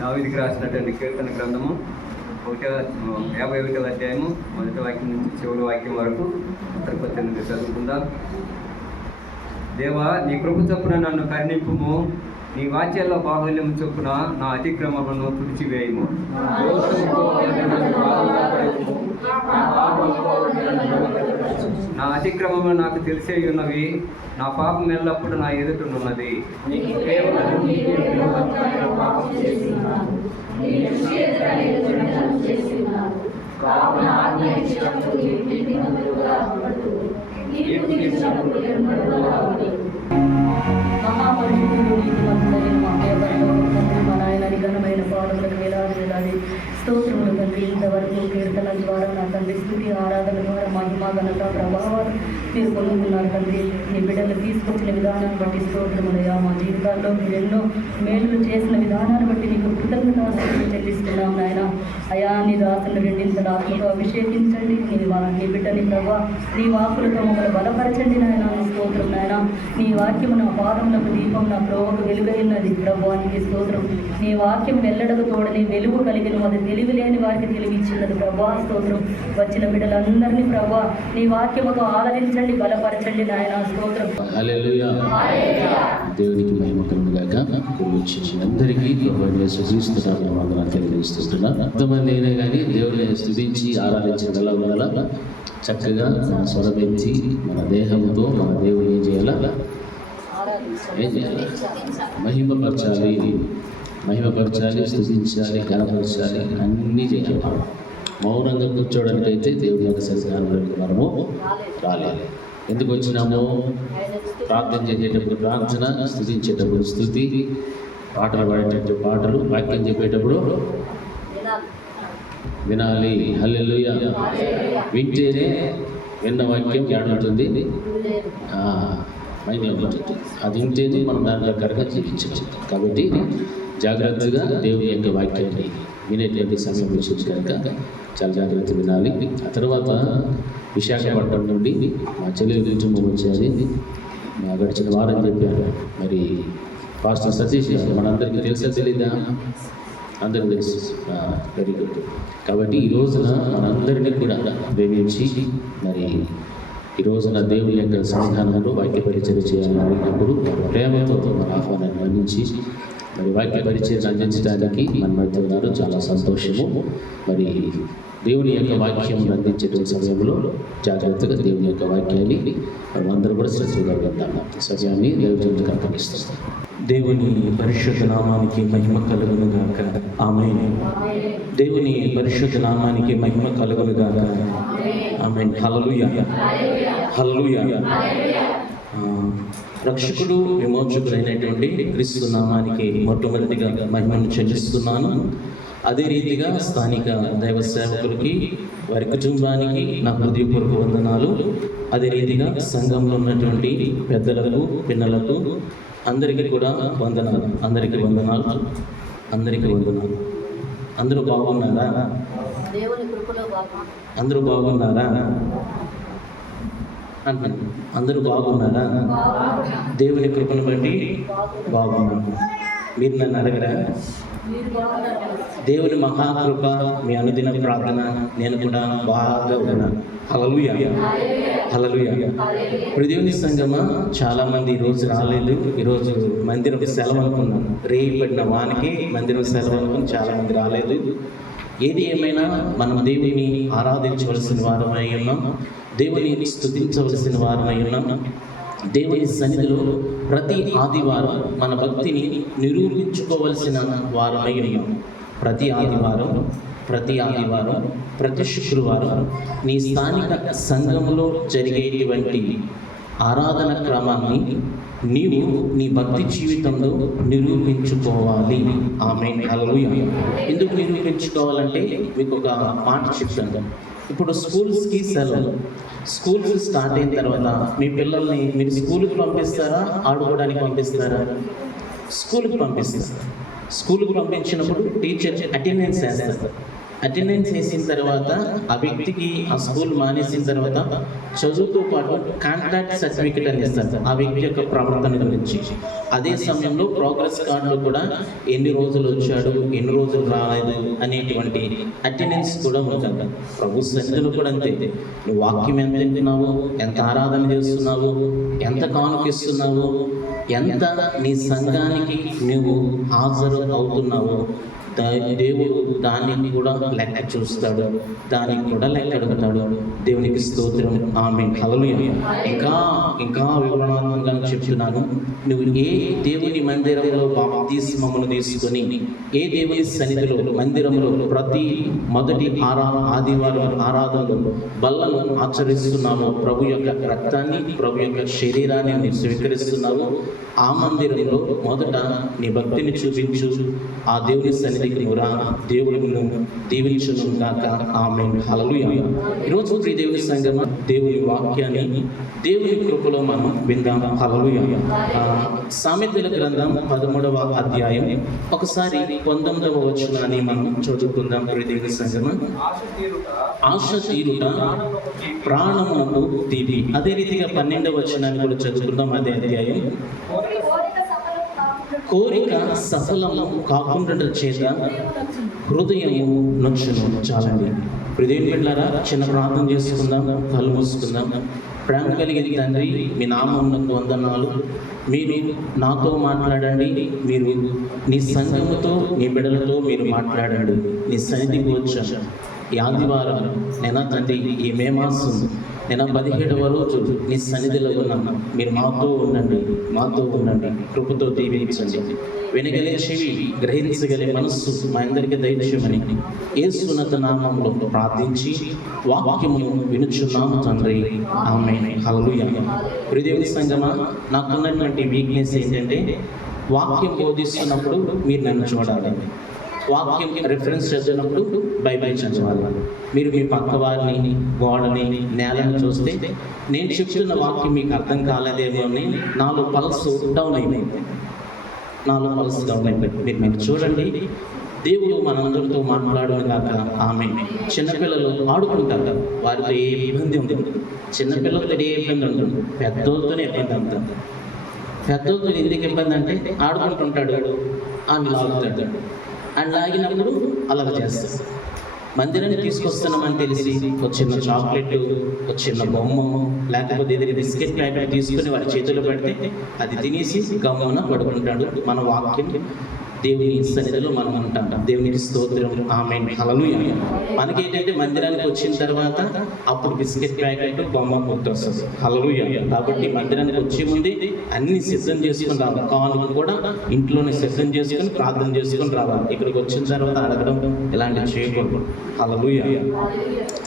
దావీదుకి రాసినటువంటి కీర్తన గ్రంథము 51వ అధ్యాయము 1వ వాక్యం నుంచి చివరి వాక్యం వరకు 18 చదువుకుందాం. దేవా, నీ కృప చొప్పున నన్ను కరుణింపుము, నీ వాక్యాల్లో బాహుల్యం చొప్పున నా అతిక్రమములను తుడిచివేయము. నా అతిక్రమములు నాకు తెలిసే ఉన్నవి, నా పాపం ఎల్లప్పుడూ నా ఎదుటనున్నది. మా నాయన ఘనమైన పాదములకు వేలాది స్తోత్రములు తండ్రి. ఇంతవరకు కీర్తన ద్వారా నా తండ్రి స్తుతి ఆరాధన ద్వారా మహిమ ఘనత ప్రభావాలు మీరు పొందుతున్నారు తండ్రి. నీ బిడ్డలు తీసుకొచ్చిన విధానాన్ని బట్టి స్తోత్రములయ్యా. మా జీవితాల్లో మీరు ఎన్నో మేలులు చేసిన విధానాన్ని బట్టి నీకు కృతజ్ఞతాస్తుతులు చెల్లిస్తున్నాం నాయన. అయా, నీ దాసులను రెండింతల ఆత్మతో అభిషేకించండి. నీ బిడ్డని ప్రభా నీ వాక్కులతో మమ్మల్ని బలపరచండి నాయన. స్తోత్రం నాయన. నీ వాక్యము నా పాదములకు దీపం, నా ప్రోవకు వెలుగైనది ప్రభా. నీకు స్తోత్రం. నీ వాక్యం వెల్లడకు తోడని వెలుగు కలిగిన అది తెలివి లేని వారికి తెలివిచ్చినది ప్రభా. స్తోత్రం. వచ్చిన బిడ్డలందరినీ ప్రభా నీ వాక్యముతో ఆదరించండి, బలపరచండి నాయన. స్తోత్రం. హల్లెలూయా. దేవునికి మహిమ కలుగుగాక. అందరికీ వందనాలు తెలియజేస్తున్నా. ఎంతమంది అయినా కానీ దేవుని స్తుతించి ఆరాధించగల వల్ల చక్కగా మన స్వరమించి మన దేహంతో మన దేవుని ఏం చేయాలి? మహిమపరచాలి, స్తుతించాలి, గణపరచాలి, అన్నీ చేయాలి. మౌనంగా కూర్చోవడానికి అయితే దేవుని యొక్క సన్నిధానంలోకి మనము రాలేదు. ఎందుకు వచ్చినాము? ప్రార్థన చేసేటప్పుడు ప్రార్థన, స్తుతించేటప్పుడు స్తుతి, పాటలు పాడేటప్పుడు పాటలు, వాక్యం చెప్పేటప్పుడు వినాలి. హల్లెలూయా. వింటేనే విన్న వాక్యం ఏడుంటుంది, మైండ్లో ఉంటుంది. అది వింటేనే మనం దాని ప్రకారంగా జీవించవచ్చు. కాబట్టి జాగ్రత్తగా దేవుని యొక్క వాక్యాన్ని వినేటువంటి సమయం వచ్చింది కనుక చాలా జాగ్రత్త వినాలి. ఆ తర్వాత విశాఖపట్నం నుండి మా చెల్లెలు కుటుంబం వచ్చేది. మా గడిచిన వారం చెప్పారు. మరి పాస్టర్ సతీష్ మనందరికీ తెలుసా తెలీదా? అందరికీ తెలుసు. Very good. కాబట్టి ఈ రోజున మనందరినీ కూడా ప్రేమించి మరి ఈ రోజున దేవుని యొక్క సన్నిధానంలో వాక్య పరిచయం చేయాలనుకున్నప్పుడు ప్రేమతో మన ఆహ్వానాన్ని అందించి మరి వాక్య పరిచయం అందించడానికి మన మధ్య ఉన్నారు. చాలా సంతోషము. మరి దేవుని యొక్క వాక్యం అందించేటువంటి సమయంలో జాగ్రత్తగా దేవుని యొక్క వాక్యాన్ని మనమందరూ కూడా శ్రద్ధగా వింటాం. సమయాన్ని దేవునికి అర్పణిస్తాం. దేవుని పరిశుద్ధ నామానికి మహిమ కలుగును గాక. ఆమేన్. దేవుని పరిశుద్ధ నామానికి మహిమ కలుగును గాక. ఆమేన్. హల్లెలూయా. హల్లెలూయా. రక్షకుడు విమోచకుడైనటువంటి క్రీస్తు నామానికి మొట్టమొదటిగా మహిమను చెల్లిస్తున్నాను. అదే రీతిగా స్థానిక దైవ సేవకులకి, వారి కుటుంబానికి నా హృదయపూర్వక వందనాలు. అదే రీతిగా సంఘంలో ఉన్నటువంటి పెద్దలకు, పిల్లలకు అందరికీ కూడా వందనాలు. అందరికీ వందనాలు. అందరూ బాగున్నారా? అందరూ బాగున్నారా అంటున్నాను. అందరూ బాగున్నారా? దేవుని కృపను బట్టి బాగున్నాను. మీరు నన్ను అడగరా? దేవుని మహాకృప, మీ అనుదిన ప్రార్థన, నేను కూడా బాగా ఉన్నాను. హల్లెలూయా. హల్లెలూయా. ఇప్పుడు దేవుని సంగమా చాలా మంది ఈరోజు రాలేదు. ఈరోజు మందిరం సెలవు అనుకున్నాను. రేయి పడిన వానికి మందిరం సెలవు అనుకుని చాలా మంది రాలేదు. ఏది ఏమైనా మనం దేవుని ఆరాధించవలసిన వారమై ఉన్నాం. దేవుని స్తుతించవలసిన వారమై ఉన్నాం. దేవుని సన్నిధిలో ప్రతి ఆదివారం మన భక్తిని నిరూపించుకోవలసిన వారమై ఉన్నాం. ప్రతి ఆదివారం, ప్రతి శుక్రవారం నీ స్థానిక సంఘంలో జరిగేటువంటి ఆరాధన క్రమాన్ని నీవు నీ భక్తి జీవితంలో నిరూపించుకోవాలి. ఆమేన్. హల్లెలూయా. ఎందుకు నిరూపించుకోవాలంటే మీకు ఒక మాట చెప్తాను. ఇప్పుడు స్కూల్స్కి సెలవు. స్కూల్స్ స్టార్ట్ అయిన తర్వాత మీ పిల్లల్ని మీరు స్కూల్కి పంపిస్తారా, ఆడుకోవడానికి పంపిస్తారా? స్కూల్కి పంపిస్తారు. స్కూల్కి పంపించినప్పుడు టీచర్ అటెండెన్స్ వేస్తారు. అటెండెన్స్ వేసిన తర్వాత ఆ వ్యక్తికి ఆ స్కూల్ మానేసిన తర్వాత చదువుతో పాటు కాంట్రాక్ట్ సర్టిఫికెట్ అని ఇస్తారు ఆ వ్యక్తి యొక్క ప్రవర్తన గురించి. అదే సమయంలో ప్రోగ్రెస్ కార్డులో కూడా ఎన్ని రోజులు వచ్చాడు, ఎన్ని రోజులు రాలేదు అనేటువంటి అటెండెన్స్ కూడా ఉంటుంది. ప్రభు సన్నిధిలో కూడా అంతే. నువ్వు వాక్యం ఎంత వింటున్నావు, ఎంత ఆరాధన చేస్తున్నావు, ఎంత కానుకిస్తున్నావు, ఎంత నీ సంఘానికి నువ్వు హాజరు అవుతున్నావు, దేవుడు దాన్ని కూడా లెక్క చూస్తాడు, దానికి కూడా లెక్క అడుగుతాడు. దేవునికి స్తోత్రం. ఆమేన్. హల్లెలూయా. ఇంకా వివరణాత్మకంగా చెప్తున్నాను. నువ్వు ఏ దేవుని మందిరంలో బాప్తిస్మమును తీసుకొని ఏ దేవుని సన్నిధిలో మందిరంలో ప్రతి మొదటి ఆదివారం ఆరాధనలో బల్లను ఆచరిస్తున్నావు, ప్రభు యొక్క రక్తాన్ని, ప్రభు యొక్క శరీరాన్ని నువ్వు స్వీకరిస్తున్నావు, ఆ మందిరంలో మొదట నీ భక్తిని చూపించు. ఆ దేవుని సన్నిధికి నువ్వు రా. దేవుడు నిన్ను దీవించును గాక. ఆమేన్. హల్లెలూయా. ఈరోజు ప్రియ దేవుని సంగమా, దేవుని వాక్యాన్ని దేవుని కృపలో మనం విందాం. హల్లెలూయా. సామెతల గ్రంథం 13వ అధ్యాయం ఒకసారి 19వ వచనాన్ని మనం చదువుకుందాం. ప్రియ దేవుని సంగమా, ఆశ తీరుట ప్రాణమునకు తీపి. అదే రీతిగా 12వ వచనాన్ని కూడా చదువుకుందాం. అదే అధ్యాయం. కోరిక సఫలము కాకుండా చేత హృదయము నొచ్చును. చాలండి. హృదయం వెళ్ళారా, చిన్న ప్రార్థన చేసుకుందాం, కళ్ళు మూసుకుందాం. ప్రేమ కలిగిన తండ్రి, మీ నామమునకు వందనాలు. మీరు నాతో మాట్లాడండి. మీరు నీ సంఘముతో, నీ బిడ్డలతో మీరు మాట్లాడండి. నీ సన్నిధికి వచ్చాను ఈ ఆదివారం. నేనా తండ్రి, ఈ మే మాసం నేను 17వ రోజు నీ సన్నిధిలో ఉన్నాను. మీరు మాతో ఉండండి, కృపతో దీవించండి. వినగలే చెవి, గ్రహించగలే మనస్సు మా అందరికీ దయచేయమని యేసు ఉన్నత నామములో ప్రార్థించి వాక్యమును వినుచున్నాము తండ్రి. ఆమేన్. హల్లెలూయా. ప్రియ దేవుని సంగమా, నాకున్నటువంటి వీక్నెస్ ఏంటంటే వాక్యం బోధిస్తున్నప్పుడు మీరు నన్ను చూడాలి. వాక్యం రిఫరెన్స్ చదివినప్పుడు బైబిల్ చదవాలి. మీరు మీ పక్క వారిని, గోడని, నేలను చూస్తే నేను చెప్తున్న వాక్యం మీకు అర్థం కాలేదేమో అని నాలో పల్స్ డౌన్ అయిపోయింది. మీరు చూడండి. దేవుడు మనందరితో మాట్లాడును గాక. ఆమేన్. చిన్నపిల్లలు ఆడుకుంటారు, వారితో ఏ ఇబ్బంది ఉంటుంది. చిన్నపిల్లలతో ఏ ఇబ్బంది ఉంటుంది, పెద్దోళ్ళతోనే ఇబ్బంది ఉంటుంది. పెద్దోళ్ళతో ఎందుకు ఇబ్బంది అంటే ఆడుకుంటుంటాడు, ఆమె లాగుతాడు, అండ్ లాగినప్పుడు అలా చేస్తాడు. మందిరాన్ని తీసుకొస్తున్నామని తెలిసి ఒక చిన్న చాక్లెట్, ఒక చిన్న బొమ్మ, లేకపోతే ఏదైనా బిస్కెట్ ప్యాకెట్ తీసుకుని వారి చేతిలో పెడితే అది తినేసి గమ్మున పడుకుంటాడు. మన వాక్యం దేవుని సన్నిధిలో మనం ఉంటాం. దేవునికి స్తోత్రం. ఆమేన్. హల్లెలూయా. మనకేంటంటే మందిరానికి వచ్చిన తర్వాత అప్పుడు బిస్కెట్ ప్యాకెట్, బొమ్మ గుర్తొస్తుంది. హల్లెలూయా. కాబట్టి మందిరానికి వచ్చే ముందే అన్ని సిద్ధం చేసుకుని రావాలి. కానుకలు కూడా ఇంట్లోనే సిద్ధం చేసుకుని ప్రార్థన చేసుకుని రావాలి. ఇక్కడికి వచ్చిన తర్వాత అడగడం ఇలాంటివి చేయకూడదు. హల్లెలూయా.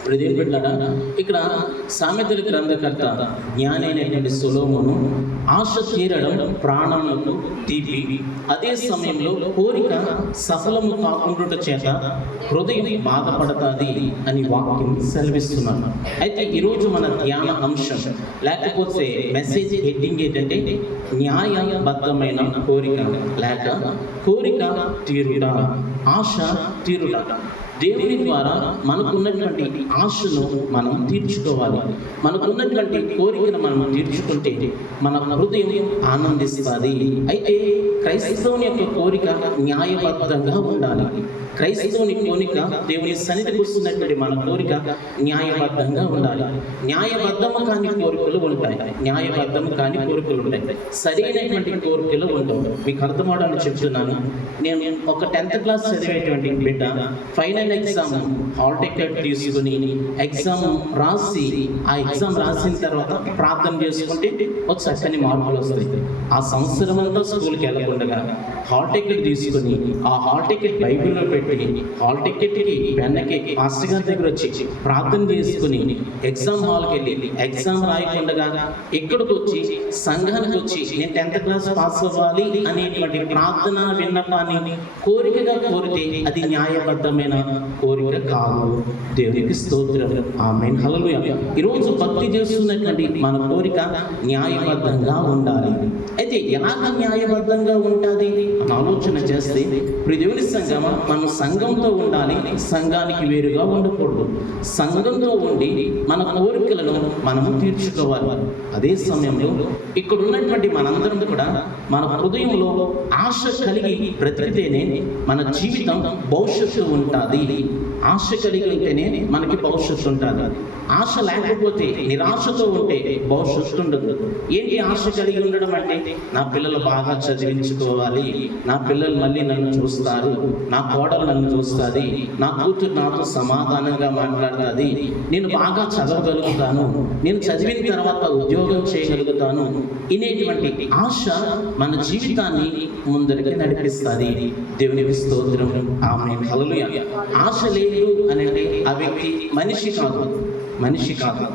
హృదయం పెట్టారా, ఇక్కడ సామెతల గ్రంథకర్త జ్ఞాని అయినటువంటి సొలొమోను ఆశ తీరడం ప్రాణములకు తీపి, అదే సమయంలో కోరిక సఫలము కాకుండా చేత హృదయం బాధపడతాది అని వాక్యం సెలవిస్తున్నాను. అయితే ఈరోజు మన ధ్యాన అంశం లేకపోతే మెసేజ్ హెడ్డింగ్ ఏంటంటే న్యాయబద్ధమైన కోరిక లేక కోరిక తీరుట, ఆశ తీరుట. దేవుని ద్వారా మనకున్నటువంటి ఆశను మనం తీర్చుకోవాలి. మనకున్నటువంటి కోరికను మనం తీర్చుకుంటే మన హృదయం ఆనందిస్తుంది. అయితే క్రైస్తవుని యొక్క కోరిక న్యాయబద్ధంగా ఉండాలి. క్రైస్తవుని కోరిక, దేవుని సన్నిధికి వస్తున్నటువంటి మన కోరిక న్యాయబద్ధంగా ఉండాలి. న్యాయబద్ధము కాని కోరికలు ఉంటాయి, న్యాయబద్ధము కాని కోరికలు ఉంటాయి, సరైనటువంటి కోరికలు ఉంటాయి. మీకు అర్థమవడానికి చెప్తున్నాను. నేను ఒక 10th క్లాస్ చదివేటువంటి బిడ్డ ఫైనల్ ఎగ్జామ్ హాల్ టికెట్ తీసుకుని ఎగ్జామ్ రాసి, ఆ ఎగ్జామ్ రాసిన తర్వాత ప్రార్థన చేసుకుంటే ఒక చక్కని మార్కులు వస్తాయి. ఆ సంవత్సరం అంతా స్కూల్కి వెళ్ళకుండా హాల్ టికెట్ తీసుకుని ఆ హాల్ టికెట్ బైబిల్లో పెట్టి హాల్ టికెట్కి పెన్నకి మాస్టర్ గారి దగ్గర వచ్చి ప్రార్థన చేసుకుని ఎగ్జామ్ హాల్కి వెళ్ళి ఎగ్జామ్ రాయకుండా ఇక్కడికి వచ్చి సంఘానికి వచ్చి నేను 10th క్లాస్ పాస్ అవ్వాలి అనేటువంటి ప్రార్థన విన్నపాన్ని కోరికగా కోరితే అది న్యాయబద్ధమైన కోరిక కాదు. దేవునికి స్తోత్రం. ఆమేన్. హల్లెలూయా. ఈరోజు భక్తి చేస్తున్నటువంటి మన కోరిక న్యాయబద్ధంగా ఉండాలి. అయితే అయితే ఎలాగ న్యాయబద్ధంగా ఉంటుంది అని ఆలోచన చేస్తే దేవుని సంఘమా, మనం సంఘంతో ఉండాలి, సంఘానికి వేరుగా ఉండకూడదు. సంఘంతో ఉండి మన కోరికలను మనము తీర్చుకోవాలి. అదే సమయంలో ఇక్కడ ఉన్నటువంటి మనందరం కూడా మన హృదయంలో ఆశ కలిగి బ్రతికితేనే మన జీవితం భవిష్యత్తు ఉంటుంది. ఆశ కలిగి ఉంటేనే మనకి భవిష్యత్తు ఉంటుంది. ఆశ లేకపోతే, నిరాశతో ఉంటే భవిష్యత్తు ఉండదు. ఏంటి ఆశ కలిగి ఉండడం అంటే, నా పిల్లలు బాగా చదివించుకోవాలి, నా పిల్లలు మళ్ళీ నన్ను చూస్తారు, నా కోడలు నన్ను చూస్తుంది, నా కూతురు నాతో సమాధానంగా మాట్లాడుతుంది, నేను బాగా చదవగలుగుతాను, నేను చదివిన తర్వాత ఉద్యోగం చేయగలుగుతాను ఇనేటువంటి ఆశ మన జీవితాన్ని ముందరికి నడిపిస్తుంది. దేవునికి స్తోత్రం. ఆమేన్. హల్లెలూయా. ఆశ లేదు అని అంటే ఆ వ్యక్తి మనిషి కాదు,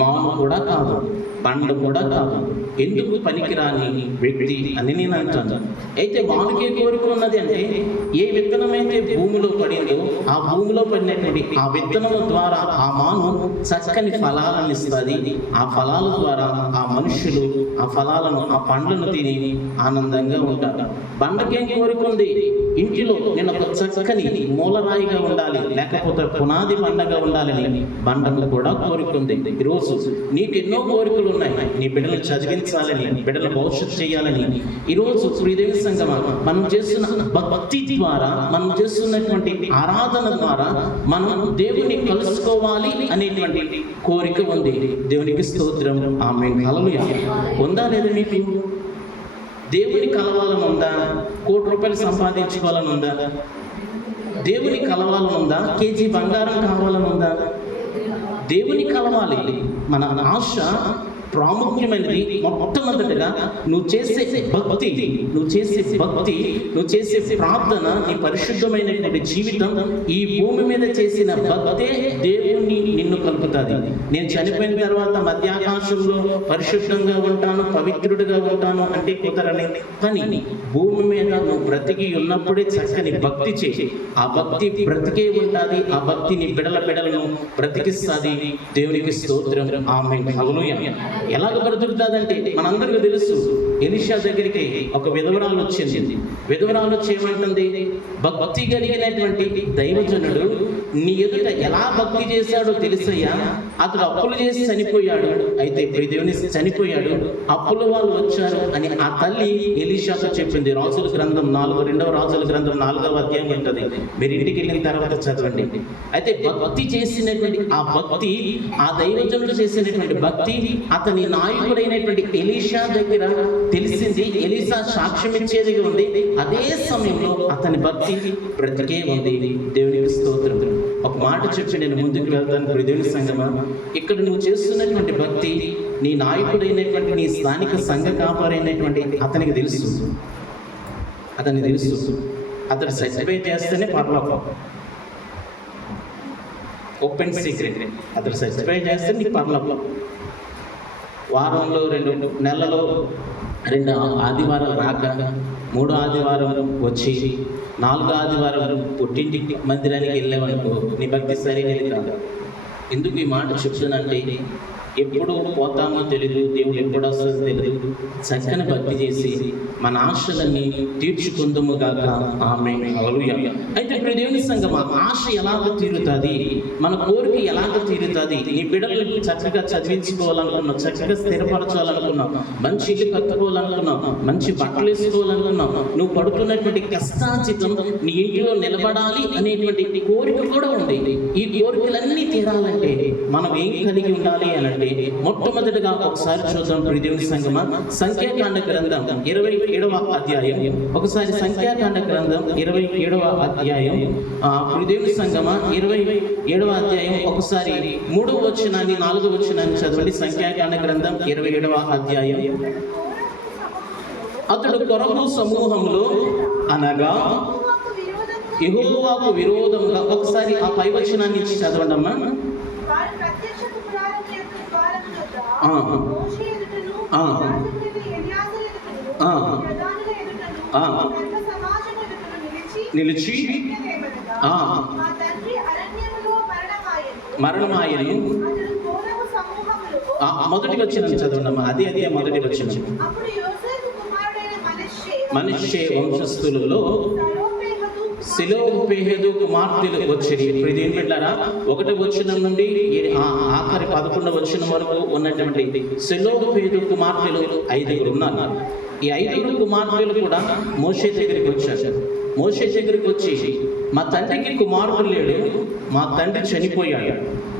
మాను కూడా కాదు, బండ కూడా కాదు, ఎందుకు పనికిరాని వ్యక్తి అని నేను అంటాను. అయితే మానుకే కోరిక ఉన్నది అంటే, ఏ విత్తనమైతే భూమిలో పడిందో ఆ భూమిలో పడినటువంటి ఆ విత్తనం ద్వారా ఆ మాను చక్కని ఫలాలను ఇస్తుంది. ఆ ఫలాల ద్వారా ఆ మనుషులు ఆ ఫలాలను, ఆ పండ్లను తిని ఆనందంగా ఉంటారు. బండకేం కోరిక ఉంది? ఇంటిలో నేను ఒక చక్కని మూలరాయిగా ఉండాలి, లేకపోతే పునాది బండగా ఉండాలని బండకు కూడా కోరిక ఉంది. ఈరోజు నీకు ఎన్నో కోరికలు ఉన్నాయి. నీ బిడ్డలు చదివించాలని, బిడ్డల భవిష్యత్తు చేయాలని. ఈరోజు ప్రియదేవి సంగమా, మనం చేస్తున్న భక్తి ద్వారా, మనం చేస్తున్నటువంటి ఆరాధన ద్వారా మనం దేవుని కలుసుకోవాలి అనేటువంటి కోరిక ఉంది. దేవునికి స్తోత్రం. ఆమేన్. హల్లెలూయా. ఉందా లేదా మీకు? దేవుని కలవాలని ఉందా? ₹1,00,00,000 సంపాదించుకోవాలని ఉందా? దేవుని కలవాలని ఉందా? కేజీ బంగారం కావాలని ఉందా? దేవుని కలవాలి. మన ఆశ ప్రాముఖ్యమైనది. మొట్టమొదటిగా నువ్వు చేసే భక్తి, నువ్వు చేసే ప్రార్థన, నీ పరిశుద్ధమైనటువంటి జీవితం, ఈ భూమి మీద చేసిన భక్తే దేవుణ్ణి నిన్ను కలుపుతుంది. నేను చనిపోయిన తర్వాత మధ్యాకాశంలో పరిశుద్ధంగా ఉంటాను, పవిత్రుడిగా ఉంటాను అంటే కుదరని పని. భూమి మీద నువ్వు బ్రతికి ఉన్నప్పుడే చక్కని భక్తి చేయి. ఆ భక్తి బ్రతికే ఉంటుంది. ఆ భక్తి నీ బిడలను బ్రతికిస్తుంది. దేవునికి స్తోత్రం. ఆమేన్. హల్లెలూయా. ఎలాగ బ్రతుకుతుందంటే మనందరికీ తెలుసు. ఎలీషా దగ్గరికి ఒక విధవరాలు వచ్చింది. విధవరాలు వచ్చి ఏమంటుంది? భక్తి కలిగినటువంటి దైవజనుడు నీ ఎదుట ఎలా భక్తి చేశాడో తెలుసయ్యా, అతడు అప్పులు చేసి చనిపోయాడు, అయితే దేవుని చనిపోయాడు, అప్పుల వాళ్ళు వచ్చారు అని ఆ తల్లి ఎలీషాతో చెప్పింది. రాజుల గ్రంథం 2వ రాజుల గ్రంథం 4వ అధ్యాయం ఉంటుంది. మీరు ఇంటికి వెళ్ళిన తర్వాత చదవండి. అయితే భక్తి చేసినటువంటి ఆ భక్తి, ఆ దైవజనుడు చేసినటువంటి భక్తి అతని నాయకుడైనటువంటి ఎలీషా దగ్గర తెలిసింది. ఎలీషా సాక్ష్యం ఇచ్చేది ఉంది. అదే సమయంలో అతని భక్తి బ్రతికే ఉంది. దేవునికి స్తోత్రం. ఒక మాట చెప్పి నేను ముందుకు వెళ్తాను. దేవుని సంగమా, ఇక్కడ నువ్వు చేస్తున్నటువంటి భక్తి నీ నాయకుడైనటువంటి, నీ స్థానిక సంఘ కాపారైనటువంటి అతనికి తెలుసు. అతను సర్టిఫై చేస్తేనే పర్లోకం. Open secret. అతను సర్టిఫై చేస్తే నీకు పర్లోకం. వారంలో 2 నెలల్లో 2 ఆదివారాలు రాక, 3వ ఆదివారం వచ్చి, 4వ ఆదివారం పుట్టింటికి మందిరానికి వెళ్ళామనుకో, నీ భక్తి సరైనది కాదు. ఎందుకు ఈ మాట చెప్తానంటే, ఎప్పుడు పోతామో తెలియదు, దేవుడు ఎప్పుడు వస్తుందో తెలియదు. చక్కని భక్తి చేసి మన ఆశలన్నీ తీర్చుకుందుము గాక. ఆమేన్. హల్లెలూయా. అయితే ఇప్పుడు దేవుని సంగమా, ఆశ ఎలాగ తీరుతుంది? మన కోరిక ఎలాగ తీరుతుంది? నీ బిడ్డలు చక్కగా చదివించుకోవాలనుకున్నావు, చక్కగా స్థిరపరచాలనుకున్నావు, మంచి ఇల్లు కట్టుకోవాలనుకున్నావు, మంచి బట్టలు వేసుకోవాలనుకున్నావు, నువ్వు పడుతున్నటువంటి కష్టార్జితం నీ ఇంటిలో నిలబడాలి అనేటువంటి కోరిక కూడా ఉంది. ఈ కోరికలన్నీ తీరాలంటే మనం ఏం కలిగి ఉండాలి అనంటే, మొట్టమొదటిగా ఒకసారి చూద్దాం. దేవుని సంగమా, సంఖ్యాకాండ గ్రంథం 27వ అధ్యాయం. ఒకసారి సంఖ్యాకాండ గ్రంథం 27వ అధ్యాయం. దేవుని సంగమా 27వ అధ్యాయం ఒకసారి 3వ వచనాన్ని 4వ వచనాన్ని చదవండి. సంఖ్యాకాండ గ్రంథం 27వ అధ్యాయం. అతడు కొరహు సమూహంలో అనగా యెహోవాకు విరోధంగా, ఒకసారి ఆ పై వచనాన్ని ఇచ్చి చదవండి అమ్మా. నిలిచి మరణమాయను. మొదటి వచ్చిన చదవండి అమ్మా. అదే మొదటి వచ్చిన. మనష్షే వంశస్థులలో సెలోపెహదు కుమార్తెలు వచ్చింది. ఇప్పుడు ఇదేం పెట్టారా, 1వ వచనం నుండి ఆఖరి 11వ వచనం వరకు ఉన్నటువంటి సెలోపెహదు కుమార్తెలు 5 ఉన్నారు. ఈ 5 కుమార్తెలు కూడా మోషే దగ్గరికి వచ్చారు. మోషే దగ్గరికి వచ్చి, మా తండ్రికి కుమారుడు లేడు, మా తండ్రి చనిపోయాడు,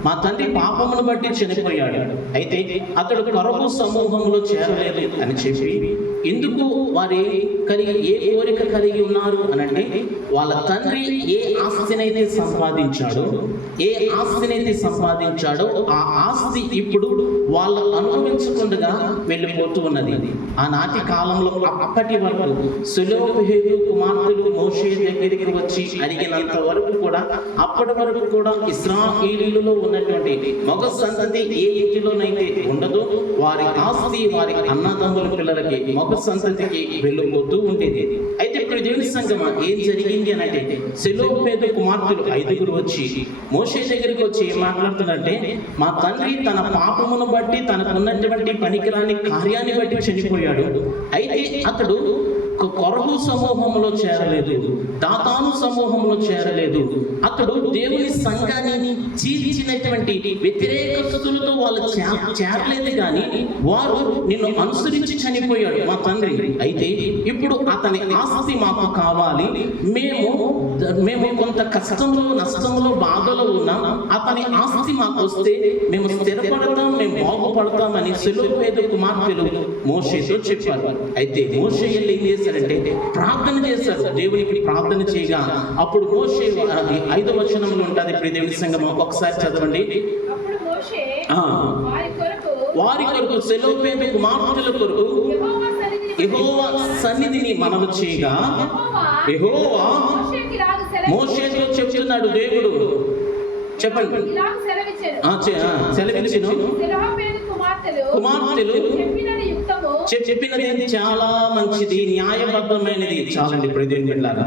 మా తండ్రి పాపమును బట్టి చనిపోయాడు, అయితే అతడు కరువు సమూహంలో చేరలేదు అని చెప్పి, ఎందుకు వారి ఏ కోరిక కలిగి ఉన్నారు అని అంటే, వాళ్ళ తండ్రి ఏ ఆస్తినైతే సంపాదించాడో ఆ ఆస్తి ఇప్పుడు వాళ్ళు అనుభవించకుండా వెళ్ళిపోతూ ఉన్నది. ఆనాటి కాలంలో అప్పటి వరకు సెలోపెహదు కుమార్తెలు మోషే దగ్గరికి వచ్చి అడిగినంత వరకు కూడా, అప్పటి వరకు కూడా ఇశ్రాయేలీయులలో ఉన్నటువంటి మగ సంతతి ఏ ఇంటిలోనైతే ఉండదో వారి ఆస్తి వారి అన్నదమ్ముల పిల్లలకి, మగ సంతతికి వెళ్ళిపోతూ ఉండేది. అయితే ఇప్పుడు దేవుని సంగమా ఏం జరిగింది అని అంటే, సెలోపెహదు కుమార్తెలు 5 వచ్చి మోషే దగ్గరికి వచ్చి ఏం మాట్లాడుతుందంటే, మా తండ్రి తన పాపమును బట్టి తనకున్నటువంటి పనికిరాని కార్యాన్ని బట్టి చనిపోయాడు, అయితే అతడు కొరహు సమూహంలో చేరలేదు, దాతాను సమూహంలో చేరలేదు, అతడు దేవుని సంఘాన్ని చీల్చినటువంటి వ్యతిరేకతలతో వాళ్ళు చేరలేదు, కానీ వారు నిన్ను అనుసరించి చనిపోయాడు మా తండ్రి. అయితే ఇప్పుడు అతని ఆస్తి మాకు కావాలి, మేము కొంత కష్టంలో నష్టంలో బాధలో ఉన్నాం, అతని ఆస్తి మాకు వస్తే మేము స్థిరపడతాం, మేము బాగుపడతామని సెలోపెహదు కుమార్తెలు మోషేతో చెప్పారు. అయితే మోషే ఏం చేశారంటే ప్రార్థన చేశారు. దేవునికి ప్రార్థన చేయగా అప్పుడు మోషే 5వ వచనంలో ఉంటుంది. ఇప్పుడు దేవుని సంగమం ఒకసారి చదవండి. వారి కొరకు సెలోపెహదు కుమార్తెల కొరకు యెహోవా సన్నిధిని మనవి చేయగా, యెహోవా మోషేతో చెప్తున్నాడు దేవుడు, చెప్పండి, సెలవిచ్చెను కుమార్తెలు చెప్పినది చాలా మంచిది, న్యాయబద్ధమైనది. చాలండి ప్రదేశంలాగా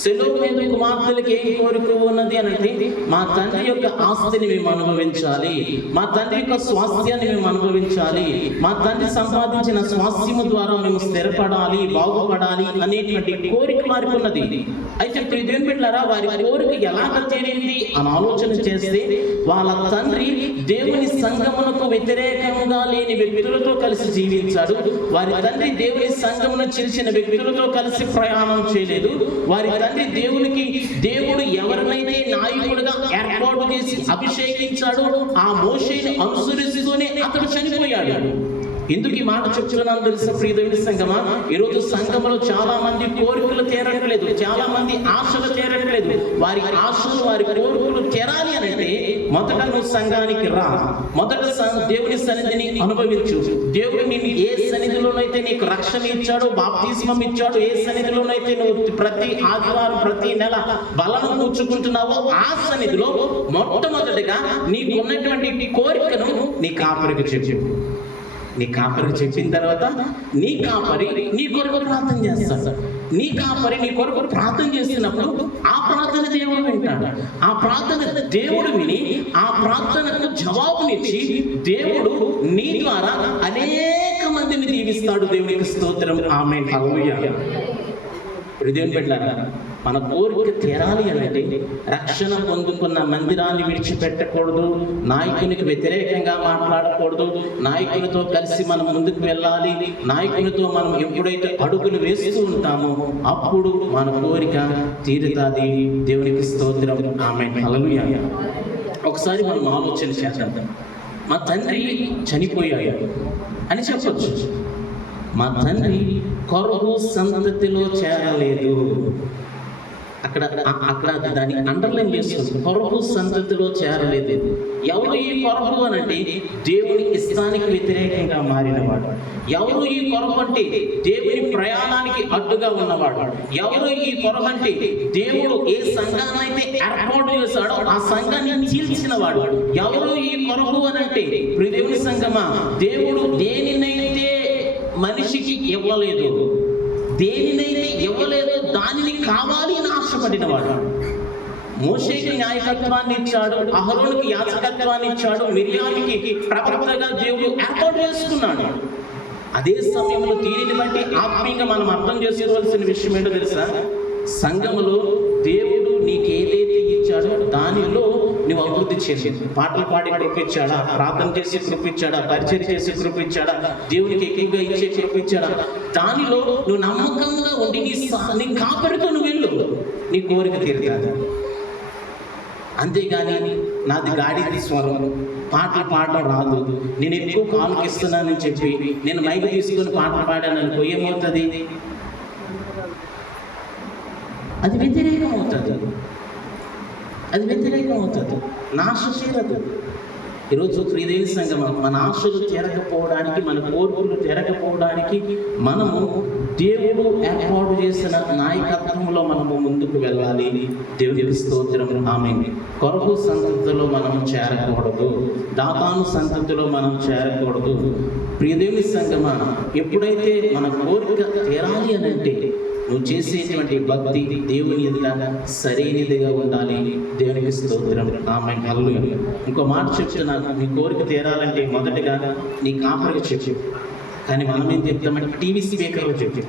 సెలోపెహదు కుమార్తెలకి ఏం కోరిక ఉన్నది అంటే, మా తండ్రి యొక్క ఆస్తిని మేము అనుభవించాలి, మా తండ్రి యొక్క స్వాస్థ్యాన్ని మేము అనుభవించాలి, మా తండ్రి సంపాదించిన స్వాస్థ్యము ద్వారా మేము స్థిరపడాలి, బాగుపడాలి అనేటువంటి కోరిక వారికి ఉన్నది. అయితే ప్రియదేవుని బిడ్డలారా, వారి కోరిక ఎలాగ తీరింది అని ఆలోచన చేస్తే, వాళ్ళ తండ్రి దేవుని సంఘమునకు వ్యతిరేకంగా లేని వ్యక్తులతో కలిసి జీవించాడు. వారి తండ్రి దేవుని సంఘమును చిలిచిన వ్యక్తులతో కలిసి ప్రయాణం చేయలేదు. వారి తండ్రి దేవుడు ఎవరినైతే నాయకుడిగా ఏర్పాటు చేసి అభిషేకించాడో ఆ మోషేని అనుసరిస్తూనే అతడు చనిపోయాడు. ఎందుకు ఈ మాట చెప్తున్నాను తెలుసా ప్రియదేవుని సంఘమా? ఈరోజు సంఘంలో చాలా మంది కోరికలు తీరట్లేదు, చాలా మంది ఆశలు తీరట్లేదు. వారి ఆశలు వారి కోరికలు తీరాలి అని అంటే మొదట నువ్వు సంఘానికి రా, మొదట దేవుని సన్నిధిని అనుభవించు. దేవుడు నిన్ను ఏ సన్నిధిలోనైతే నీకు రక్షణ ఇచ్చాడో, బాప్తిస్మం ఇచ్చాడో, ఏ సన్నిధిలోనైతే నువ్వు ప్రతి ఆదివారం ప్రతి నెల బలను కూర్చుకుంటున్నావో ఆ సన్నిధిలో మొట్టమొదటిగా నీకు ఉన్నటువంటి కోరికను నీ కాపరికి చెప్పు. నీ కాపరికి చెప్పిన తర్వాత నీ కాపరి నీ కొరకు ప్రార్థన చేస్తాడు. నీ కాపరి నీ కొరకు ప్రార్థన చేసినప్పుడు ఆ ప్రార్థన దేవుడు వింటాడు. ఆ ప్రార్థన దేవుడు విని ఆ ప్రార్థనకు జవాబునిచ్చి దేవుడు నీ ద్వారా అనేక మందిని దీవిస్తాడు. దేవునికి స్తోత్రం, ఆమేన్, హల్లెలూయా. హృదయం పెట్టారా? మన కోరిక తీరాలి అంటే రక్షణ పొందుకున్న మందిరాన్ని విడిచిపెట్టకూడదు, నాయకునికి వ్యతిరేకంగా మాట్లాడకూడదు, నాయకునితో కలిసి మనం ముందుకు వెళ్ళాలి. నాయకునితో మనం ఎప్పుడైతే అడుగులు వేస్తూ ఉంటామో అప్పుడు మన కోరిక తీరుతుంది. దేవునికి స్తోత్రం, ఆమేన్, హల్లెలూయా. ఒకసారి మనం ఆలోచన చేద్దాం. మా తండ్రి చనిపోయాడు అని చెప్పొచ్చు. మా తండ్రి కొరహు సంతతిలో చేరలేదు. అక్కడ దాన్ని అండర్లైన్ చేస్తుంది. కొరహు సంతతిలో చేరలేదు. ఎవరు ఈ కొరహు అనంటే దేవుని ఇష్టానికి వ్యతిరేకంగా మారినవాడు. ఎవరు ఈ కొరహు అంటే దేవుని ప్రయాణానికి అడ్డుగా ఉన్నవాడు. ఎవరు ఈ కొరహు అంటే దేవుడు ఏ సంఘాన్నైతే ఏర్పాటు చేశాడో ఆ సంఘాన్ని చీల్చిన వాడు. ఎవరు ఈ కొరహు అనంటే దేవుని సంఘమా, దేవుడు దేనినైతే మనిషికి ఇవ్వలేదు, దేనినైతే ఇవ్వలేదు దానిని కావాలి అని ఆశపడిన వాడు. మోషేకి నాయకత్వాన్ని ఇచ్చాడు, అహరోనుకి యాజకత్వాన్ని ఇచ్చాడు, మిర్యాముకి ప్రవక్తగా దేవుడు ఏర్పాటు చేసుకున్నాడు. అదే సమయంలో దీనిని బట్టి ఆత్మీయంగా మనం అర్థం చేసుకోవాల్సిన విషయం ఏంటో తెలుసా? సంఘములో దేవుడు నీకు ఏదైతే ఇచ్చాడో దానిలో నువ్వు అభివృద్ధి చేసి పాటలు పాడి కృపించాడా, ప్రార్థన చేసి కృపించాడా, పరిచయం చేసి కృపించాడా, దేవునికి ఎక్కువగా ఇచ్చే కృపించాడా, దానిలో నువ్వు నమ్మకంగా ఉండి నీ కాపరితో నువ్వు వెళ్ళు, నీ కోరిక తీరుతుంది. అంతేగాని నాది గాడి స్వరం, పాటలు పాడడం రాదు, నేను ఎక్కువ కానుకిస్తున్నానని చెప్పి నేను మైక్ తీసుకొని పాటలు పాడాను అనుకో, ఏమవుతుంది? అది వ్యతిరేకం అవుతుంది, అది వ్యతిరేకం అవుతుంది, నాశ తీరదు. ఈరోజు ప్రియదేవి సంగమం మన ఆశలు తీరకపోవడానికి, మన కోరికలు తీరకపోవడానికి మనము దేవుడు ఏర్పాటు చేసిన నాయకత్వంలో మనము ముందుకు వెళ్ళాలి. దేవునికి స్తోత్రం. ఆమేన్. కొరకు సంతతిలో మనం చేరకూడదు, దాతాను సంతతిలో మనం చేరకూడదు. ప్రియదేవి సంగమా, ఎప్పుడైతే మన కోరిక తీరాలి అని అంటే నువ్వు చేసేటువంటి భక్తి దేవుని ఎదుట సరైనదిగా ఉండాలి. దేవునికి స్తోత్రం. ఆమేన్. హల్లెలూయా. ఇంకో మాట చెప్తున్నాను, నీ కోరిక తీరాలంటే మొదటగా నీ కాపరికి చెప్పు. కానీ మనం ఏం చెప్తామంటే టీవీ స్పీకర్లో చెప్పు.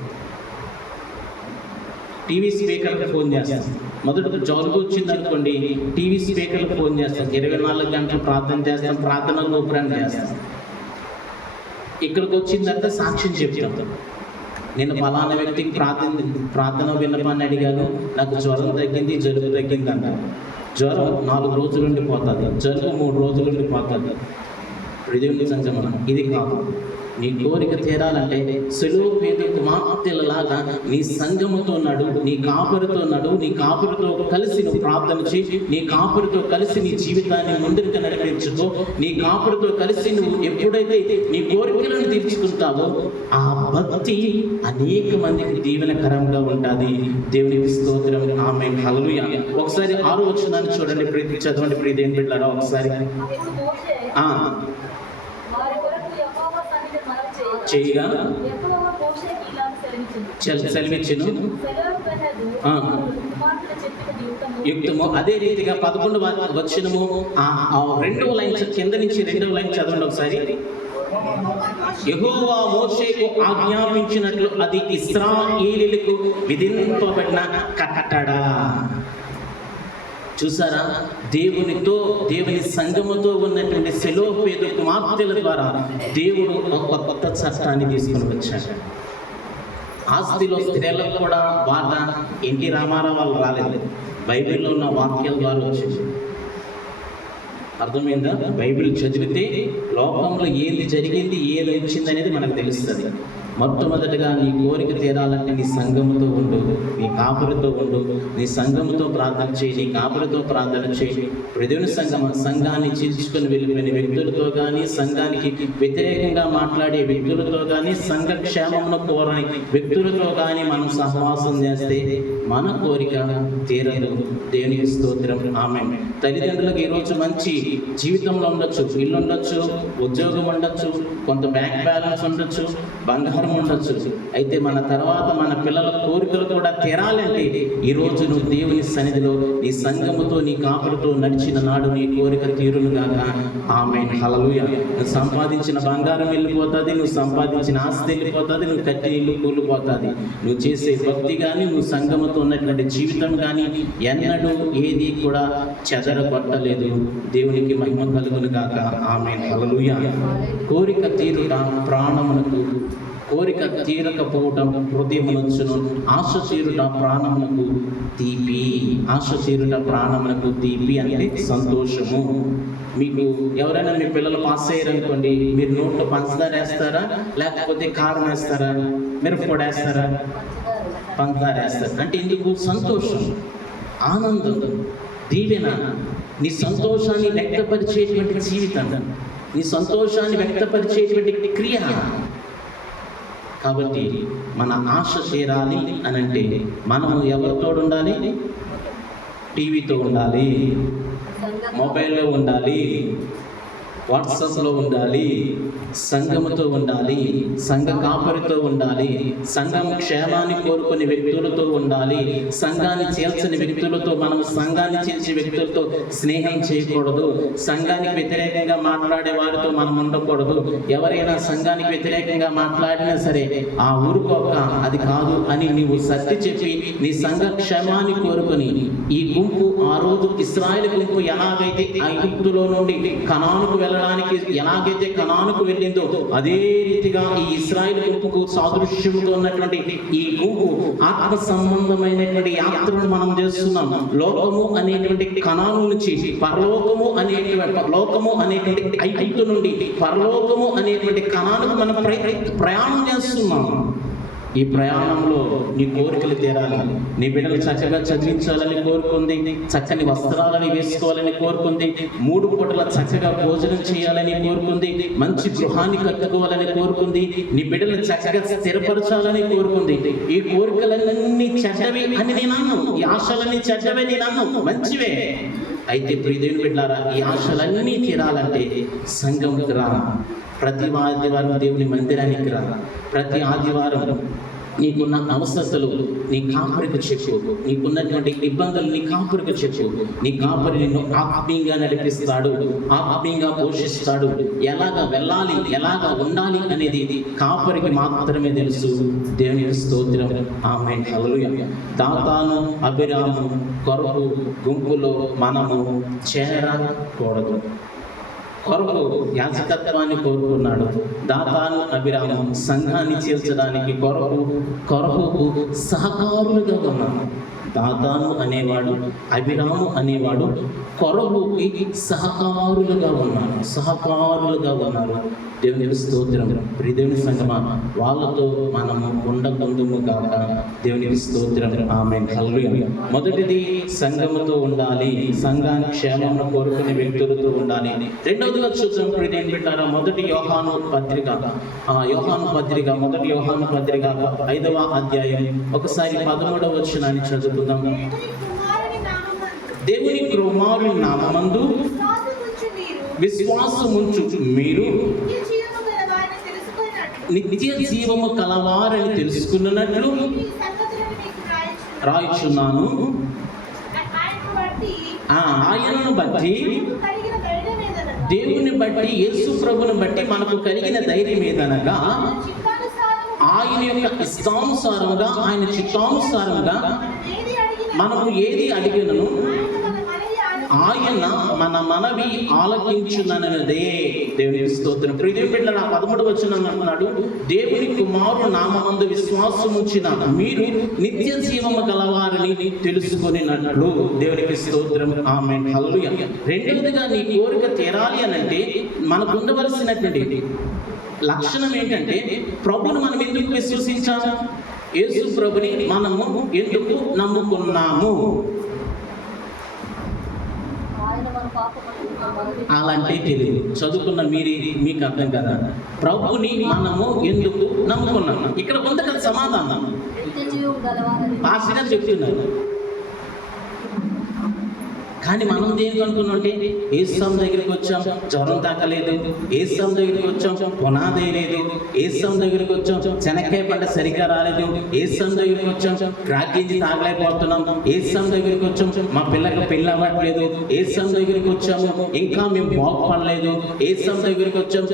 టీవీ స్పీకర్కి ఫోన్ చేస్తాం. మొదట జలుబు వచ్చింది అనుకోండి, టీవీ స్పీకర్కి ఫోన్ చేస్తాం. 24 గంటలు ప్రార్థన చేస్తాం, ప్రార్థనలు ఉపరాన్ని చేస్తాం. ఇక్కడికి వచ్చిన తర్వాత సాక్ష్యం చెప్తాం. నేను ఫలానా వ్యక్తికి ప్రార్థన విన్నపాన్ని అడిగాను, నాకు జ్వరం తగ్గింది, జలుబు తగ్గింది అంట. జ్వరం 4 రోజుల నుండి పోతుంది, జలుబు 3 రోజుల నుండి పోతుంది. దేవుని సంగమం ఇది కాదు. నీ కోరిక తీరాలంటే సెలోపేతు కుమార్తెలలాగా నీ సంఘముతో నడు, నీ కాపరితో నడు, నీ కాపరితో కలిసి నువ్వు ప్రార్థన చేయి, నీ కాపరితో కలిసి నీ జీవితాన్ని ముందుకు నడిపించుకో. నీ కాపరితో కలిసి నువ్వు ఎప్పుడైతే నీ కోరికలను తీర్చుకుంటావో ఆ భక్తి అనేక మందికి దీవెనకరంగా ఉంటుంది. దేవునికి స్తోత్రం. ఆమేన్. హల్లెలూయా. ఒకసారి 6వ వచనాన్ని చూడండి, ప్రీతి చదవండి. ప్రీతి ఏం పెట్టారా ఒకసారి చేయగా సెలవిచ్చును యుక్తము. అదే రీతిగా 11వ వచనము 2వ లైన్ కింద నుంచి 2వ లైన్ చదవండి ఒకసారి. యెహోవా మోషేకు ఆజ్ఞాపించినట్లు అది ఇశ్రాయేలీయులకు విధింపబడిన కట్టడ. చూసారా, దేవుని సంఘముతో ఉన్నటువంటి సెలోపేతు కుమార్తెల ద్వారా దేవుడు ఒక కొత్త చట్టాన్ని తీసుకుని వచ్చాడు. ఆస్తిలో స్త్రీలకు కూడా వాట ఎన్టీ రామారావు వాళ్ళు రాలేదు, బైబిల్లో ఉన్న వాక్యాల ద్వారా వచ్చింది. అర్థమైందా? బైబిల్ చదివితే లోకంలో ఏది జరిగింది, ఏది వచ్చింది అనేది మనకు తెలుస్తుంది. మొట్టమొదటిగా నీ కోరిక తీరాలంటే నీ సంఘముతో ఉండు, నీ కాపురితో ఉండు, నీ సంఘముతో ప్రార్థన చేయి, నీ కాపురితో ప్రార్థన చేయి. ప్రతిని సంఘాన్ని చీల్చుకొని వెళ్ళిపోయిన వ్యక్తులతో కానీ, సంఘానికి వ్యతిరేకంగా మాట్లాడే వ్యక్తులతో కానీ, సంఘ క్షేమమును కోరని వ్యక్తులతో కానీ మనం సహవాసం చేస్తే మన కోరిక తీరదు. దేవునికి స్తోత్రం. ఆమేన్. తల్లిదండ్రులకు ఈరోజు మంచి జీవితంలో ఉండొచ్చు, ఇల్లు ఉండొచ్చు, ఉద్యోగం ఉండొచ్చు, కొంత బ్యాంక్ బ్యాలెన్స్ ఉండొచ్చు, బంగారం ఉండొచ్చు. అయితే మన తర్వాత మన పిల్లల కోరికలు కూడా తీరాలంటే ఈరోజు నువ్వు దేవుని సన్నిధిలో నీ సంఘముతో నీ కాపులతో నడిచిన నాడు నీ కోరిక తీరును గాక. ఆమేన్. హల్లెలూయా. నువ్వు సంపాదించిన బంగారం వెళ్ళిపోతుంది, నువ్వు సంపాదించిన ఆస్తి వెళ్ళిపోతుంది, నువ్వు కట్టిన ఇల్లు కూలిపోతుంది. నువ్వు చేసే భక్తి కానీ, నువ్వు సంఘముతో ఉన్నటువంటి జీవితం కానీ ఎన్నడూ ఏది కూడా చెదరగొట్టలేదు. దేవునికి మహిమ కలుగును గాక. ఆమేన్. హల్లెలూయా. కోరిక తీరుట ప్రాణమునకు, కోరిక తీరకపోవటం హృదయమునొచ్చును. ఆశ తీరుట ప్రాణమునకు తీపి. ఆశ తీరుట ప్రాణమునకు తీపి అంటే సంతోషము. మీకు ఎవరైనా మీ పిల్లలు పాస్ అయ్యారనుకోండి, మీరు నోట్లో పంచదార వేస్తారా లేకపోతే కారం వేస్తారా? మిరపపొడి వేస్తారా? పంచదార వేస్తారు. అంటే ఇందుకు సంతోషం, ఆనందం, దీవెన. నీ సంతోషాన్ని వ్యక్తపరిచేటువంటి జీవితం, నీ సంతోషాన్ని వ్యక్తపరిచేటువంటి క్రియ. కాబట్టి మన ఆశ తీరాలి అని అంటే మనము ఎవరితో ఉండాలి? టీవీతో ఉండాలి, మొబైల్లో ఉండాలి, వాట్సాప్లో ఉండాలి, సంఘముతో ఉండాలి, సంఘ కాపరితో ఉండాలి, సంఘం క్షేమాన్ని కోరుకునే వ్యక్తులతో ఉండాలి. సంఘాన్ని చీల్చని వ్యక్తులతో, మనం సంఘాన్ని చీల్చే వ్యక్తులతో స్నేహం చేయకూడదు. సంఘానికి వ్యతిరేకంగా మాట్లాడే వారితో మనం ఉండకూడదు. ఎవరైనా సంఘానికి వ్యతిరేకంగా మాట్లాడినా సరే ఆ ఊరుకోక అది కాదు అని నీవు సర్ది చెప్పి నీ సంఘ క్షేమాన్ని కోరుకొని, ఈ గుంపు ఆ రోజు ఇశ్రాయేలు గుంపు ఎలాగైతే ఐగుప్తులో నుండి కనానుకు వెళ్ళడానికి ఎలాగైతే కనానుకు వెళ్ళిందో అదే రీతిగా ఈ ఇశ్రాయేలు గుంపుకు సాదృశ్యముగా ఉన్నటువంటి ఈ గుంపు ఆత్మ సంబంధమైనటువంటి యాత్రను మనం చేస్తున్నాం. లోకము అనేటువంటి కనాను నుంచి పరలోకము అనేటువంటి ఐగుప్తు నుండి పరలోకము అనేటువంటి కనానుకు మనం ప్రయాణం చేస్తున్నాం. ఈ ప్రయాణంలో నీ కోరికలు తీరాలి. నీ బిడ్డలు చక్కగా చదివించాలని కోరుకుంది, చక్కని వస్త్రాలని వేసుకోవాలని కోరుకుంది, 3 పూటల చక్కగా భోజనం చేయాలని కోరుకుంది, మంచి గృహాన్ని కట్టుకోవాలని కోరుకుంది, నీ బిడ్డలు చక్కగా స్థిరపరచాలని కోరుకుంది. ఈ కోరికలన్నీ చెడ్డవి అని నేను అన్నాను, ఈ ఆశలన్నీ చెడ్డవే నేను అన్నాను, మంచివే. అయితే ప్రియదేవుని బిడ్డలారా, ఈ ఆశలన్నీ తీరాలంటే సంఘంకి రా. ప్రతి ఆదివారం దేవుని మందిరానికి రా. ప్రతి ఆదివారం నీకున్న అవసరతలు నీ కాపరికి చెప్పు, నీకున్నటువంటి ఇబ్బందులు నీ కాపరికి చెప్పు. నీ కాపరి నిన్ను ఆత్మీయంగా నడిపిస్తాడు, ఆత్మీయంగా పోషిస్తాడు. ఎలాగ వెళ్ళాలి, ఎలాగ ఉండాలి అనేది కాపరికి మాత్రమే తెలుసు. దేవుని స్తోత్రం, ఆమేన్, హల్లెలూయా. దాతాను అభిరాము కొరకు గుంపులో మనము చేరకూడదు. కొరకు యాజకత్వాన్ని కోరుకున్నాడు. దాతాను అభిరాము సంఘాన్ని చేర్చడానికి కొరకు సహకారులుగా ఉన్నాడు. దాతాను అనేవాడు, అభిరాము అనేవాడు కొరకుకి సహకారులుగా ఉన్నారు. దేవుని స్తోత్రం. ప్రియదేవుని సంగమా, వాళ్ళతో మనము ఉండకుందుము కాక. దేవునికి స్తోత్రం, ఆమేన్, హల్లెలూయా. మొదటిది సంఘముతో ఉండాలి, సంఘాన్ని క్షేమమును కోరుకునే వ్యక్తులతో ఉండాలి. రెండవదిగా చూద్దాం ప్రియదేవుని బిడ్డలారా, మొదటి యోహాను పత్రిక 5వ అధ్యాయం ఒకసారి 13వ వచనాన్ని చదువుకుందాం. దేవుని కుమారుని నామమందు విశ్వాసముంచు మీరు నిత్య జీవము కలవారని తెలుసుకున్నట్లు రాయిచున్నాను. ఆయనను బట్టి, దేవుని బట్టి, యేసు ప్రభుని బట్టి మనకు కలిగిన ధైర్యం ఏదనగా, ఆయన యొక్క ఇష్టానుసారంగా, ఆయన చిత్తానుసారంగా మనము ఏది అడిగినను ఆయన మన మనవి ఆలకించునన్నదే. దేవుని స్తోత్రం. ప్రియదేవుని బిడ్డలారా, 13వ వచనం అంటున్నాడు, దేవుని కుమారుడు నామమందు విశ్వాసముంచిన మీరు నిత్య జీవము గలవారని తెలుసుకొనినట్లు. దేవునికి స్తోత్రం, ఆమేన్, హల్లెలూయా. రెండవదిగా నీ కోరిక తీరాలి అనంటే మనకు ఉండవలసినటువంటి లక్షణం ఏంటంటే, ప్రభువును మనం ఎందుకు విశ్వసించాము, యేసు ప్రభుని మనము ఎందుకు నమ్ముకున్నాము. అలాంటి తెలియదు, చదువుకున్న మీకు అర్థం కదా. ప్రభుని మనము ఎందుకు నమ్ముకున్నాము. ఇక్కడ కొంత కదా సమాధానం పాస్టర్ గారు చెప్తున్నారు. కానీ మనం దేనికి అనుకున్నాంటే, ఏసాం దగ్గరికి వచ్చాం, జ్వరం తాకలేదు, ఏసాం దగ్గరికి వచ్చాం, పునాది లేదు, ఏసాం దగ్గరికి వచ్చాం, శనక్కాయ పంట సరిగ్గా రాలేదు, ఏసాం దగ్గరికి వచ్చాం, క్రాకించి తాగలేకపోతున్నాం, ఏసాం దగ్గరికి వచ్చాం, మా పిల్లకి పెళ్ళి అవ్వట్లేదు, ఏసాం దగ్గరికి వచ్చాము, ఇంకా మేము బాగుపడలేదు, ఏసాం దగ్గరికి వచ్చాం,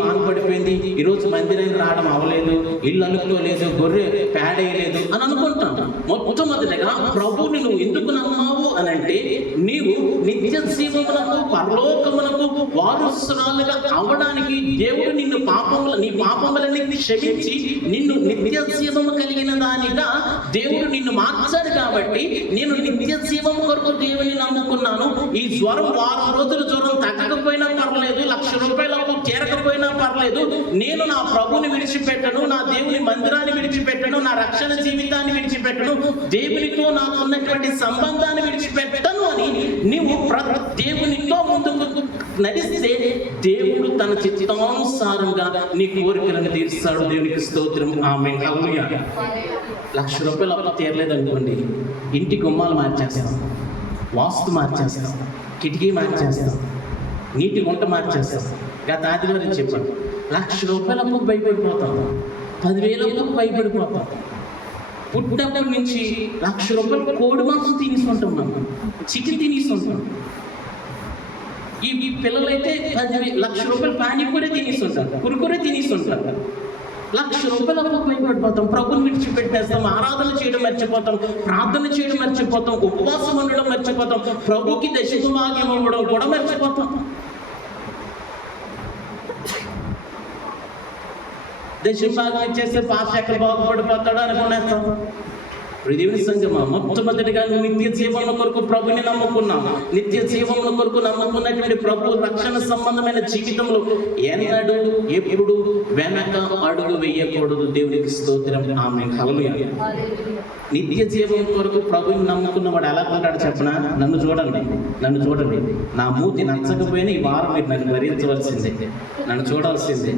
వాన పడిపోయింది, ఈరోజు మందిరానికి రావడం అవ్వలేదు, ఇల్లు అలుక్కోలేదు, గొర్రె పేడేయలేదు అని అనుకుంటాం. మొట్టమొదటిగా ప్రభువుని నువ్వు ఎందుకు నమ్మావు అని అంటే, నీవు నిత్య జీవమునకు పరలోకమునకు వారసురాలుగా అవడానికి దేవుడు నిన్ను నీ పాపములన్నీ క్షమించి నిన్ను నిత్య జీవము కలిగిన దానిగా దేవుడు నిన్ను మార్చాడు. కాబట్టి నేను నిత్య జీవము కొరకు దేవుని నమ్ముకున్నాను. ఈ జ్వరం 10 రోజులు జ్వరం తగ్గకపోయినా పర్లేదు, 1,00,000 రూపాయలకు చేరకపోయినా పర్లేదు, నేను నా ప్రభుని విడిచిపెట్టను, నా దేవుని మందిరాన్ని విడిచిపెట్టను, నా రక్షణ జీవితాన్ని విడిచిపెట్టను, దేవునితో నాకు ఉన్నటువంటి సంబంధాన్ని విడిచిపెట్టను అని నీవు దేవునితో ముందుకు నడిస్తే దేవుడు తన చిత్తానుసారంగా నీ కోరికలను తీరుస్తాడు. దేవునికి స్తోత్రం, ఆమేన్, హల్లెలూయా. 1,00,000 రూపాయలు అప్పు తీరలేదు అనుకోండి, ఇంటి గుమ్మాలు మార్చేస్తాం, వాస్తు మార్చేస్తాం, కిటికీ మార్చేస్తాం, నీటి గుంట మార్చేస్తాం. గత ఆదివారం చెప్పాను, 1,00,000 రూపాయల అప్పుకు భయపడిపోతాం, 10,000 అప్పుకు భయపడిపోతాం. పుట్టినప్పటి నుంచి 1,00,000 రూపాయలు కోడి మాంసం తినేసుకుంటాం, మనం చికెన్ తినేసుకుంటాం. ఈ పిల్లలైతే 1,00,000 రూపాయలు పానీపూరి తినేస్తుంటారు, కురుకురే తినేస్తుంటారు. 1,00,000 రూపాయల అప్పుకు భయపడిపోతాం. ప్రభుని విడిచిపెట్టేస్తాం, ఆరాధన చేయడం మర్చిపోతాం, ప్రార్థన చేయడం మర్చిపోతాం, ఉపవాసం ఉండడం మర్చిపోతాం, ప్రభుకి దశభాగ్యం ఇవ్వడం కూడా మర్చిపోతాం. దశభాగం ఇచ్చేస్తే పాస్ ఎక్కడ బాగుపడిపోతాడో అనుకునేస్తాం. దేవుని సంగమా, మొట్టమొదటిగా నువ్వు నిత్య జీవముల కొరకు ప్రభుని నమ్ముకున్నావు. నిత్య జీవముల కొరకు నమ్ముకున్నటువంటి ప్రభు రక్షణ సంబంధమైన జీవితంలో ఎన్నడూ ఎప్పుడు వెనక అడుగు వేయకూడదు. దేవునికి స్తోత్రం. ఆమేన్. హల్లెలూయా. నిత్య జీవం కొరకు ప్రభుని నమ్ముకున్నవాడు ఎలా ఉంటాడు చెప్పనా? నన్ను చూడండి. నా మూతి నచ్చకపోయినా ఈ వారం మీరు నన్ను భరించవలసిందే, నన్ను చూడాల్సిందే.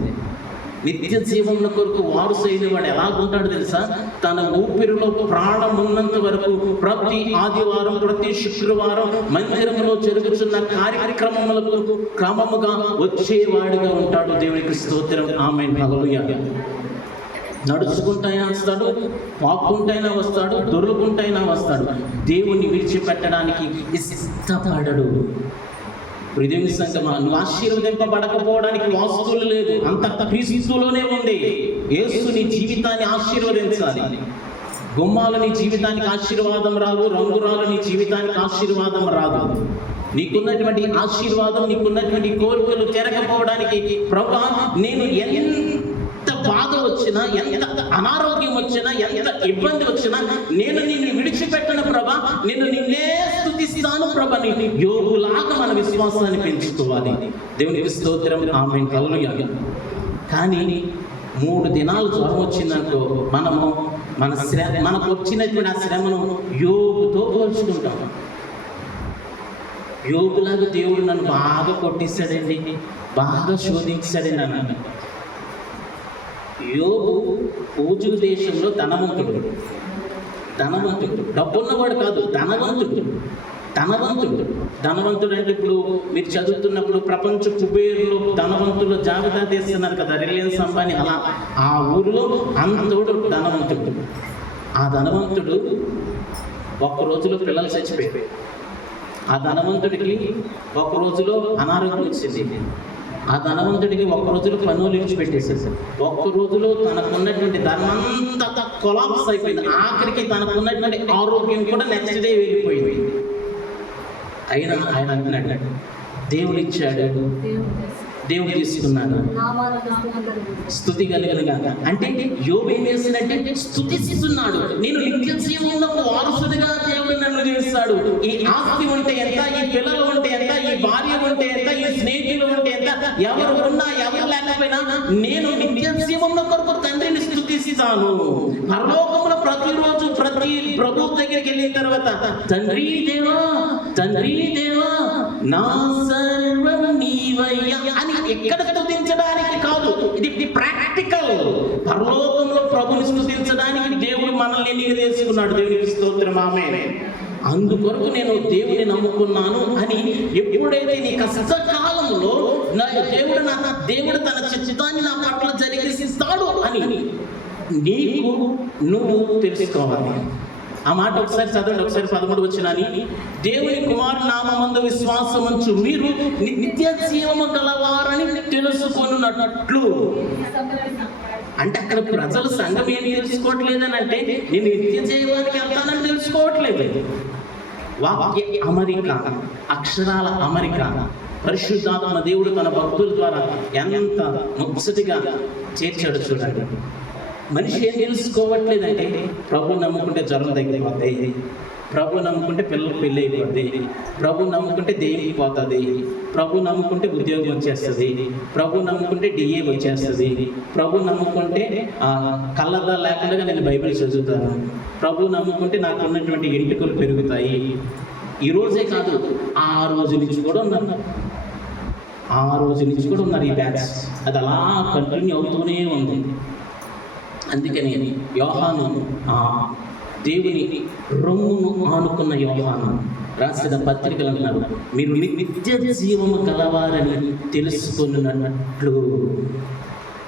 నిత్య జీవముల కొరకు వారసైన వాడు ఎలాగుంటాడు తెలుసా? తన ఊపిరిలో ప్రాణం ఉన్నంత వరకు ప్రతి ఆదివారం, ప్రతి శుక్రవారం మందిరంలో జరుగుతున్న కార్యక్రమములకు క్రమముగా వచ్చేవాడిగా ఉంటాడు. దేవునికి స్తోత్రం. ఆమేన్. హల్లెలూయా. నడుచుకుంటైనా వస్తాడు, వాక్కుంటైనా వస్తాడు, దొర్లుకుంటైనా వస్తాడు. దేవుణ్ణి విడిచిపెట్టడానికి ఇష్టపడడు. దేవుని సంగమా, నువ్వు ఆశీర్వదింపబడకపోవడానికి వాస్తువులు లేదు, అంత క్రీస్తులోనే ఉంది. యేసు నీ జీవితాన్ని ఆశీర్వదించాలి. గుమ్మాలు నీ జీవితానికి ఆశీర్వాదం రాదు, రంగురాలు నీ జీవితానికి ఆశీర్వాదం రాదు. నీకున్నటువంటి ఆశీర్వాదం, నీకున్నటువంటి కోరికలు జరగకపోవడానికి ప్రభువా, నేను ఎంత బాధ వచ్చినా, ఎంత అనారోగ్యం వచ్చినా, ఎంత ఇబ్బంది వచ్చినా నేను నిన్ను విడిచిపెట్టను ప్రభా, నిన్నే స్తుతిస్తాను ప్రభా. యోగులాగా మన విశ్వాసాన్ని పెంచుకోవాలి. దేవునికి స్తోత్రం. ఆమేన్. హల్లెలూయా. కానీ 3 దినాలు జ్వరం వచ్చిందనుకో, మనకు వచ్చినటువంటి ఆ శ్రమను యోగుతో పోల్చుకుంటాం. యోగులాగా దేవుడు నన్ను బాగా కొట్టేశాడండి, బాగా శోధించాడండి అన్నాడు. యోగు పూజు దేశంలో ధనవంతుడు, డబ్బున్నవాడు కాదు, ధనవంతుడు అంటే ఇప్పుడు మీరు చదువుతున్నప్పుడు ప్రపంచ కుబేరులో ధనవంతులు జాబితా తీస్తున్నారు కదా, రిలయన్స్ అంబానీ, అలా ఆ ఊరిలో అంతోడు ధనవంతుడు. ఆ ధనవంతుడు ఒక్క రోజులో పిల్లలు చచ్చిపోయారు. ఆ ధనవంతుడికి ఒక్క రోజులో అనారోగ్యం వచ్చింది. ఆ ధనవంతుడికి ఒక్క రోజులో పనులు విడిచిపెట్టేసేసారు. ఒక్క రోజులో తనకున్నటువంటి ధనమంతా కొలాప్స్ అయిపోయింది. ఆఖరికి తనకున్నటువంటి ఆరోగ్యం కూడా నెక్స్ట్ డే వెళ్ళిపోయింది. అయినా ఆయన అంటున్నాడు, దేవుడు ఇచ్చాడు, దేవుడు తీసుకున్నాడు, స్తుతి కలుగునుగా. అంటే యోబు ఏం చేసినట్టే స్తుతిస్తున్నాడు. నేను నిత్య జీవంలో వారసుడిగా దేవుడు నన్ను చేస్తాడు. ఈ ఆస్తి ఉంటే ఎంత, ఈ పిల్లలు ఉంటే ఎంత, ఈ భార్య ఉంటే ఎంత, ఈ స్నేహితులు ఉంటే ఎంత, ఎవరు ఉన్నా ఎవరు లేకపోయినా నేను నిత్య జీవంలో కొరకు తండ్రిని స్తుతిస్తాను. పరలోకంలో ప్రతిరోజు ప్రతి ప్రభు దగ్గరికి వెళ్ళిన తర్వాత తండ్రి దేవా నా సర్వం నీవయ్యా అని ఎక్కడ స్తుతించడానికి కాదు, ఇది ప్రాక్టికల్. పరలోకంలో ప్రభుని స్తుతించడానికి దేవుడు మనల్ని ఎన్నిక చేసుకున్నాడు. దేవునికి స్తోత్రం. ఆమేన్. అందుకొరకు నేను దేవుని నమ్ముకున్నాను అని ఎప్పుడైతే నీ కష్టకాలంలో దేవుడు తన చిత్తాన్ని నా పట్ల జరిగిస్తాడు అని నీకు నువ్వు తెలుసుకోవాలి. ఆ మాట ఒకసారి చదవండి, ఒకసారి 13 వచనాన్ని. దేవుని కుమారు నామమందు విశ్వాసం ఉంచు మీరు నిత్య జీవము గలవారని తెలుసుకొనున్నట్లు. అంటే అక్కడ ప్రజలు సంఘం ఏమి తెలుసుకోవట్లేదని అంటే నేను నిత్య జీవానికి వెళ్తానని తెలుసుకోవట్లేదు. వాక్య అమరిక, అక్షరాల అమరిక పరిశుద్ధాత్మ దేవుడు తన భక్తుల ద్వారా ఎంత ముచ్చటిగా చేర్చాడు చూడండి. మనిషి ఏం తెలుసుకోవట్లేదంటే ప్రభు నమ్ముకుంటే జ్వరం తగ్గిపోతాయి, ప్రభు నమ్ముకుంటే పిల్లలు పెళ్ళి అయిపోద్ది, ప్రభు నమ్ముకుంటే దేనికి పోతుంది, ప్రభు నమ్ముకుంటే ఉద్యోగం వచ్చేస్తుంది, ప్రభు నమ్ముకుంటే డిఏ వచ్చేస్తుంది, ప్రభు నమ్ముకుంటే కళ్ళద్దా లేకుండా నేను బైబిల్ చదువుతాను, ప్రభు నమ్ముకుంటే నాకు ఉన్నటువంటి ఎంటుకలు పెరుగుతాయి. ఈరోజే కాదు, ఆ రోజు నుంచి కూడా ఉన్నారు, ఈ బ్యాచ్. అది అలా కంటిన్యూ అవుతూనే ఉంది. అందుకని యోహాను దేవుని రొమ్మును ఆనుకున్న యోహాను రాసిన పత్రికలు అంటున్నారు, మీరు నిత్య జీవము గలవారని తెలుసుకున్నట్లు.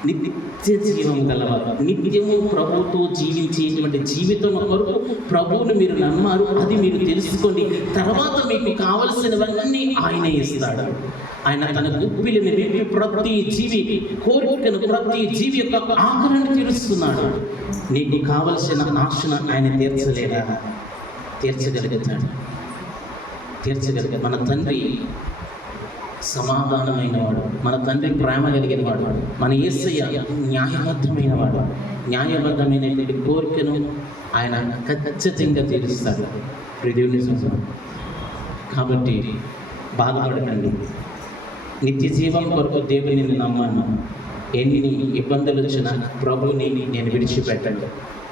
నిత్య జీవం గలవారు, నిత్యము ప్రభువుతో జీవించేటువంటి జీవితం కొరకు ప్రభువును మీరు నమ్మారు, అది మీరు తెలుసుకోండి. తర్వాత మీకు కావలసినవన్నీ ఆయన ఇస్తాడు. ఆయన తన గుప్పిలిని విప్పి ప్రతి జీవి కోరికను, ప్రతి జీవి యొక్క ఆకలిని తీరుస్తున్నాడు. నీకు కావలసిన ఆశను ఆయన తీర్చలేడా? తీర్చగలుగుతాడు. మన తండ్రి సమాధానమైన వాడు, మన తండ్రి ప్రేమ కలిగిన వాడు, మన యేసయ్య న్యాయబద్ధమైన వాడు. న్యాయబద్ధమైనటువంటి కోరికను ఆయన ఖచ్చితంగా తీరుస్తాడు. దేవుని సంగమా, కాబట్టి బాధపడకండి. నిత్య జీవం కొరకు దేవుని నమ్మాను. ఎన్ని ఇబ్బందులు వచ్చినా ప్రభువుని నేను విడిచిపెట్టండి.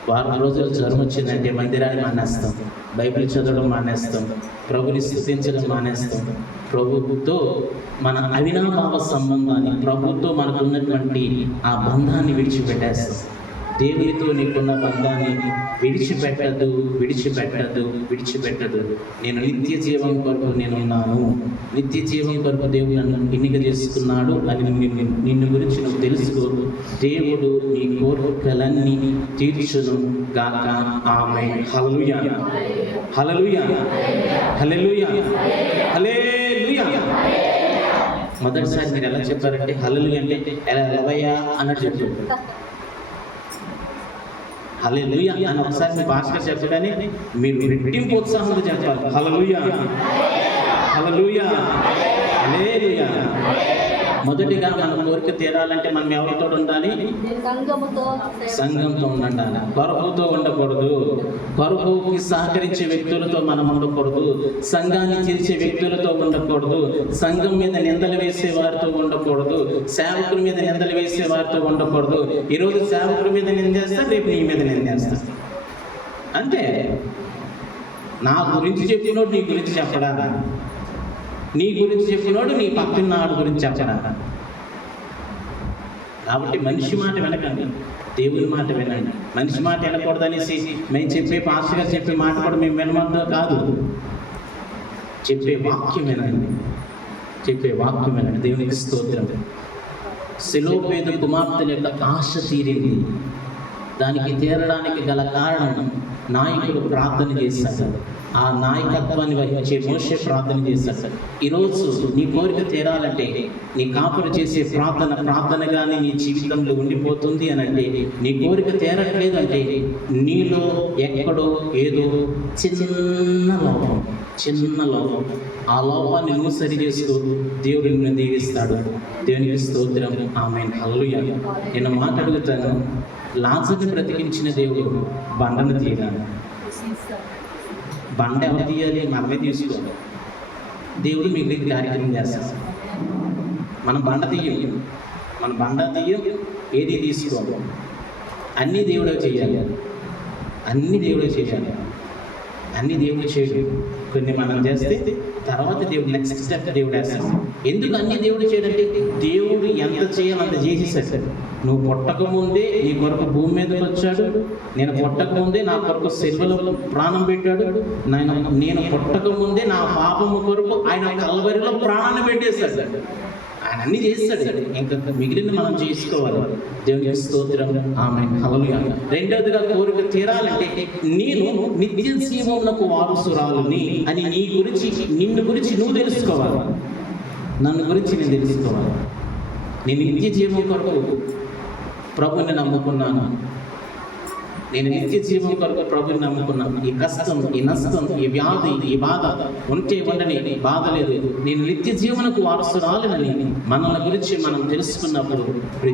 వారం రోజులు జ్వరం వచ్చిందంటే మందిరాన్ని మానేస్తాం, బైబిల్ చదవడం మానేస్తాం, ప్రభుని స్తుతించడం మానేస్తాం. ప్రభువుతో మన అవినాభావ సంబంధాన్ని, ప్రభువుతో మనకు ఉన్నటువంటి ఆ బంధాన్ని విడిచిపెట్టేస్తాం. దేవునితో నీకున్న బంధాన్ని విడిచిపెట్టదు. నేను నిత్య జీవం కొరకు నేనున్నాను, నిత్య జీవం కొరకు దేవుడు నన్ను ఎన్నిక చేసుకున్నాడు అని నిన్ను గురించి నువ్వు తెలుసుకో. దేవుడు నీ కోరికలన్నీ తీర్చును గాక. ఆమేన్. హల్లెలూయా, హల్లెలూయా, హల్లెలూయా, హల్లెలూయా. మొదటిసారి మీరు ఎలా చెప్పారంటే హల్లెలూయా అంటే ఎలవయ్యా అన్నట్టు చెప్పారు. హల్లెలూయా అని ఒకసారి మీ భాషగా చెప్పగానే మీరు రెట్టింపు ఉత్సాహంతో చెప్పాలి. హల్లెలూయా, హల్లెలూయా, హల్లెలూయా. మొదటిగా మన కోరిక తీరాలంటే మనం ఎవరితో ఉండాలి? సంఘంతో ఉండాలి. కొరకుతో ఉండకూడదు. కొరకుకి సహకరించే వ్యక్తులతో మనం ఉండకూడదు. సంఘాన్ని తీర్చే వ్యక్తులతో ఉండకూడదు. సంఘం మీద నిందలు వేసే వారితో ఉండకూడదు. సేవకుల మీద నిందలు వేసే వారితో ఉండకూడదు. ఈరోజు సేవకుల మీద నిందేస్తా, రేపు నీ మీద నిందేస్తా. అంటే నా గురించి చెప్పినోడు నీ గురించి చెప్పడా? నీ గురించి చెప్పినోడు నీ పక్కనాడు గురించి చెప్పడా? కాబట్టి మనిషి మాట వినకండి, దేవుని మాట వినండి. మనిషి మాట వినకూడదనేసి మేము చెప్పే పాస్టర్ గారు చెప్పే మాట కూడా మేము వినమందో కాదు. చెప్పే వాక్యం వినండి, చెప్పే వాక్యం వినండి. దేవునికి స్తోత్రం. సెలోపేదు కుమార్తెల యొక్క ఆశ తీరింది. దానికి తీరడానికి గల కారణం నాయకుడు ప్రార్థన చేశాడు. ఆ నాయకత్వాన్ని వహించే మోషే ప్రార్థన చేశాడు. ఈరోజు నీ కోరిక తీరాలంటే నీ కాపురు చేసే ప్రార్థనగానే నీ జీవితంలో ఉండిపోతుంది అని అంటే, నీ కోరిక తీరట్లేదు అంటే నీలో ఎక్కడో ఏదో చిన్న లోపం, ఆ లోపాన్ని నువ్వు సరి చేసుకో. దేవుడు నిన్ను దీవిస్తాడు. దేవునికి స్తోత్రం. ఆమేన్. హల్లెలూయా. నేను మాట అడుగుతాను, లాజరుని బ్రతికించిన దేవుడు బండను తీయాలి. బండ ఎవరు తీయాలి? మనమే తీసుకోవాలి. దేవుడు మిగిలిన కార్యక్రమం చేస్తాడు. మనం బండ తీయం, ఏది తీసుకోవాలి. అన్నీ దేవుడే చేయాలి, అన్నీ దేవుడు చేయడు. కొన్ని మనం చేస్తే తర్వాత దేవుడు నెక్స్ట్ స్టెప్ దేవుడు వేస్తాడు. ఎందుకు అన్ని దేవుడు చేయడంటే, దేవుడు ఎంత చేయాలి అంత చేసేసాడు. నువ్వు పుట్టకముందే నీ కొరకు భూమి మీదకి వచ్చాడు. నేను పుట్టకముందే నా కొరకు సిలువలో ప్రాణం పెట్టాడు. నేను పుట్టకముందే నా పాపము కొరకు ఆయన కల్వరిలో ప్రాణాన్ని పెట్టేశాడు. ఆయన అన్ని చేస్తాడు. ఇంకా మిగిలిన మనం చేసుకోవాలి. దేవునికి స్తోత్రం. ఆమేన్. హల్లెలూయా. రెండవదిగా కోరిక తీరాలంటే, నేను నిత్య జీవమునకు వారసురాలుని అని నిన్ను గురించి నువ్వు తెలుసుకోవాలి. నన్ను గురించి నేను తెలుసుకోవాలి. నేను నిత్య జీవం కొరకు ప్రభుని నమ్ముకున్నాను. నేను నిత్య జీవం కొరకు ప్రభుని నమ్ముకున్నాను. ఈ కష్టం, ఈ నష్టం, ఈ వ్యాధి, ఈ బాధ ఉంటే ఉండని, బాధ లేదు. నేను నిత్య జీవనకు వారసురాలినని మనల్ని గురించి మనం తెలుసుకున్నప్పుడు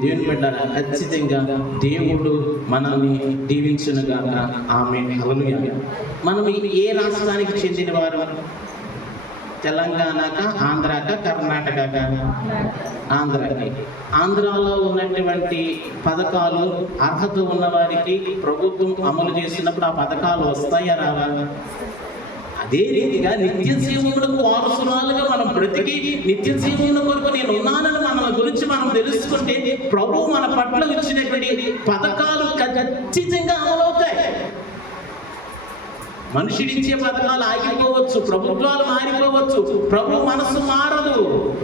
దేవుని బిడ్డ ఖచ్చితంగా దేవుడు మనల్ని దీవించునుగాక. ఆమేన్. హల్లెలూయా. మనం ఏ రాష్ట్రానికి చెందిన వారు? తెలంగాణక, ఆంధ్రాక, కర్ణాటక? ఆంధ్రాకి. ఆంధ్రాలో ఉన్నటువంటి పథకాలు అర్హత ఉన్న వారికి ప్రభుత్వం అమలు చేసినప్పుడు ఆ పథకాలు వస్తాయా రావా? అదే రీతిగా నిత్య జీవములకు వారసురాలుగా మనం బ్రతికి నిత్య జీవముల కొరకు నేను ఉన్నానని మన గురించి మనం తెలుసుకుంటే ప్రభువు మన పట్ల ఇచ్చినటువంటి పథకాలు ఖచ్చితంగా అమలవుతాయి. మనుషుడిచ్చే పథకాలు ఆగిపోవచ్చు, ప్రభుత్వాలు మారిపోవచ్చు, ప్రభు మనసు మారదు.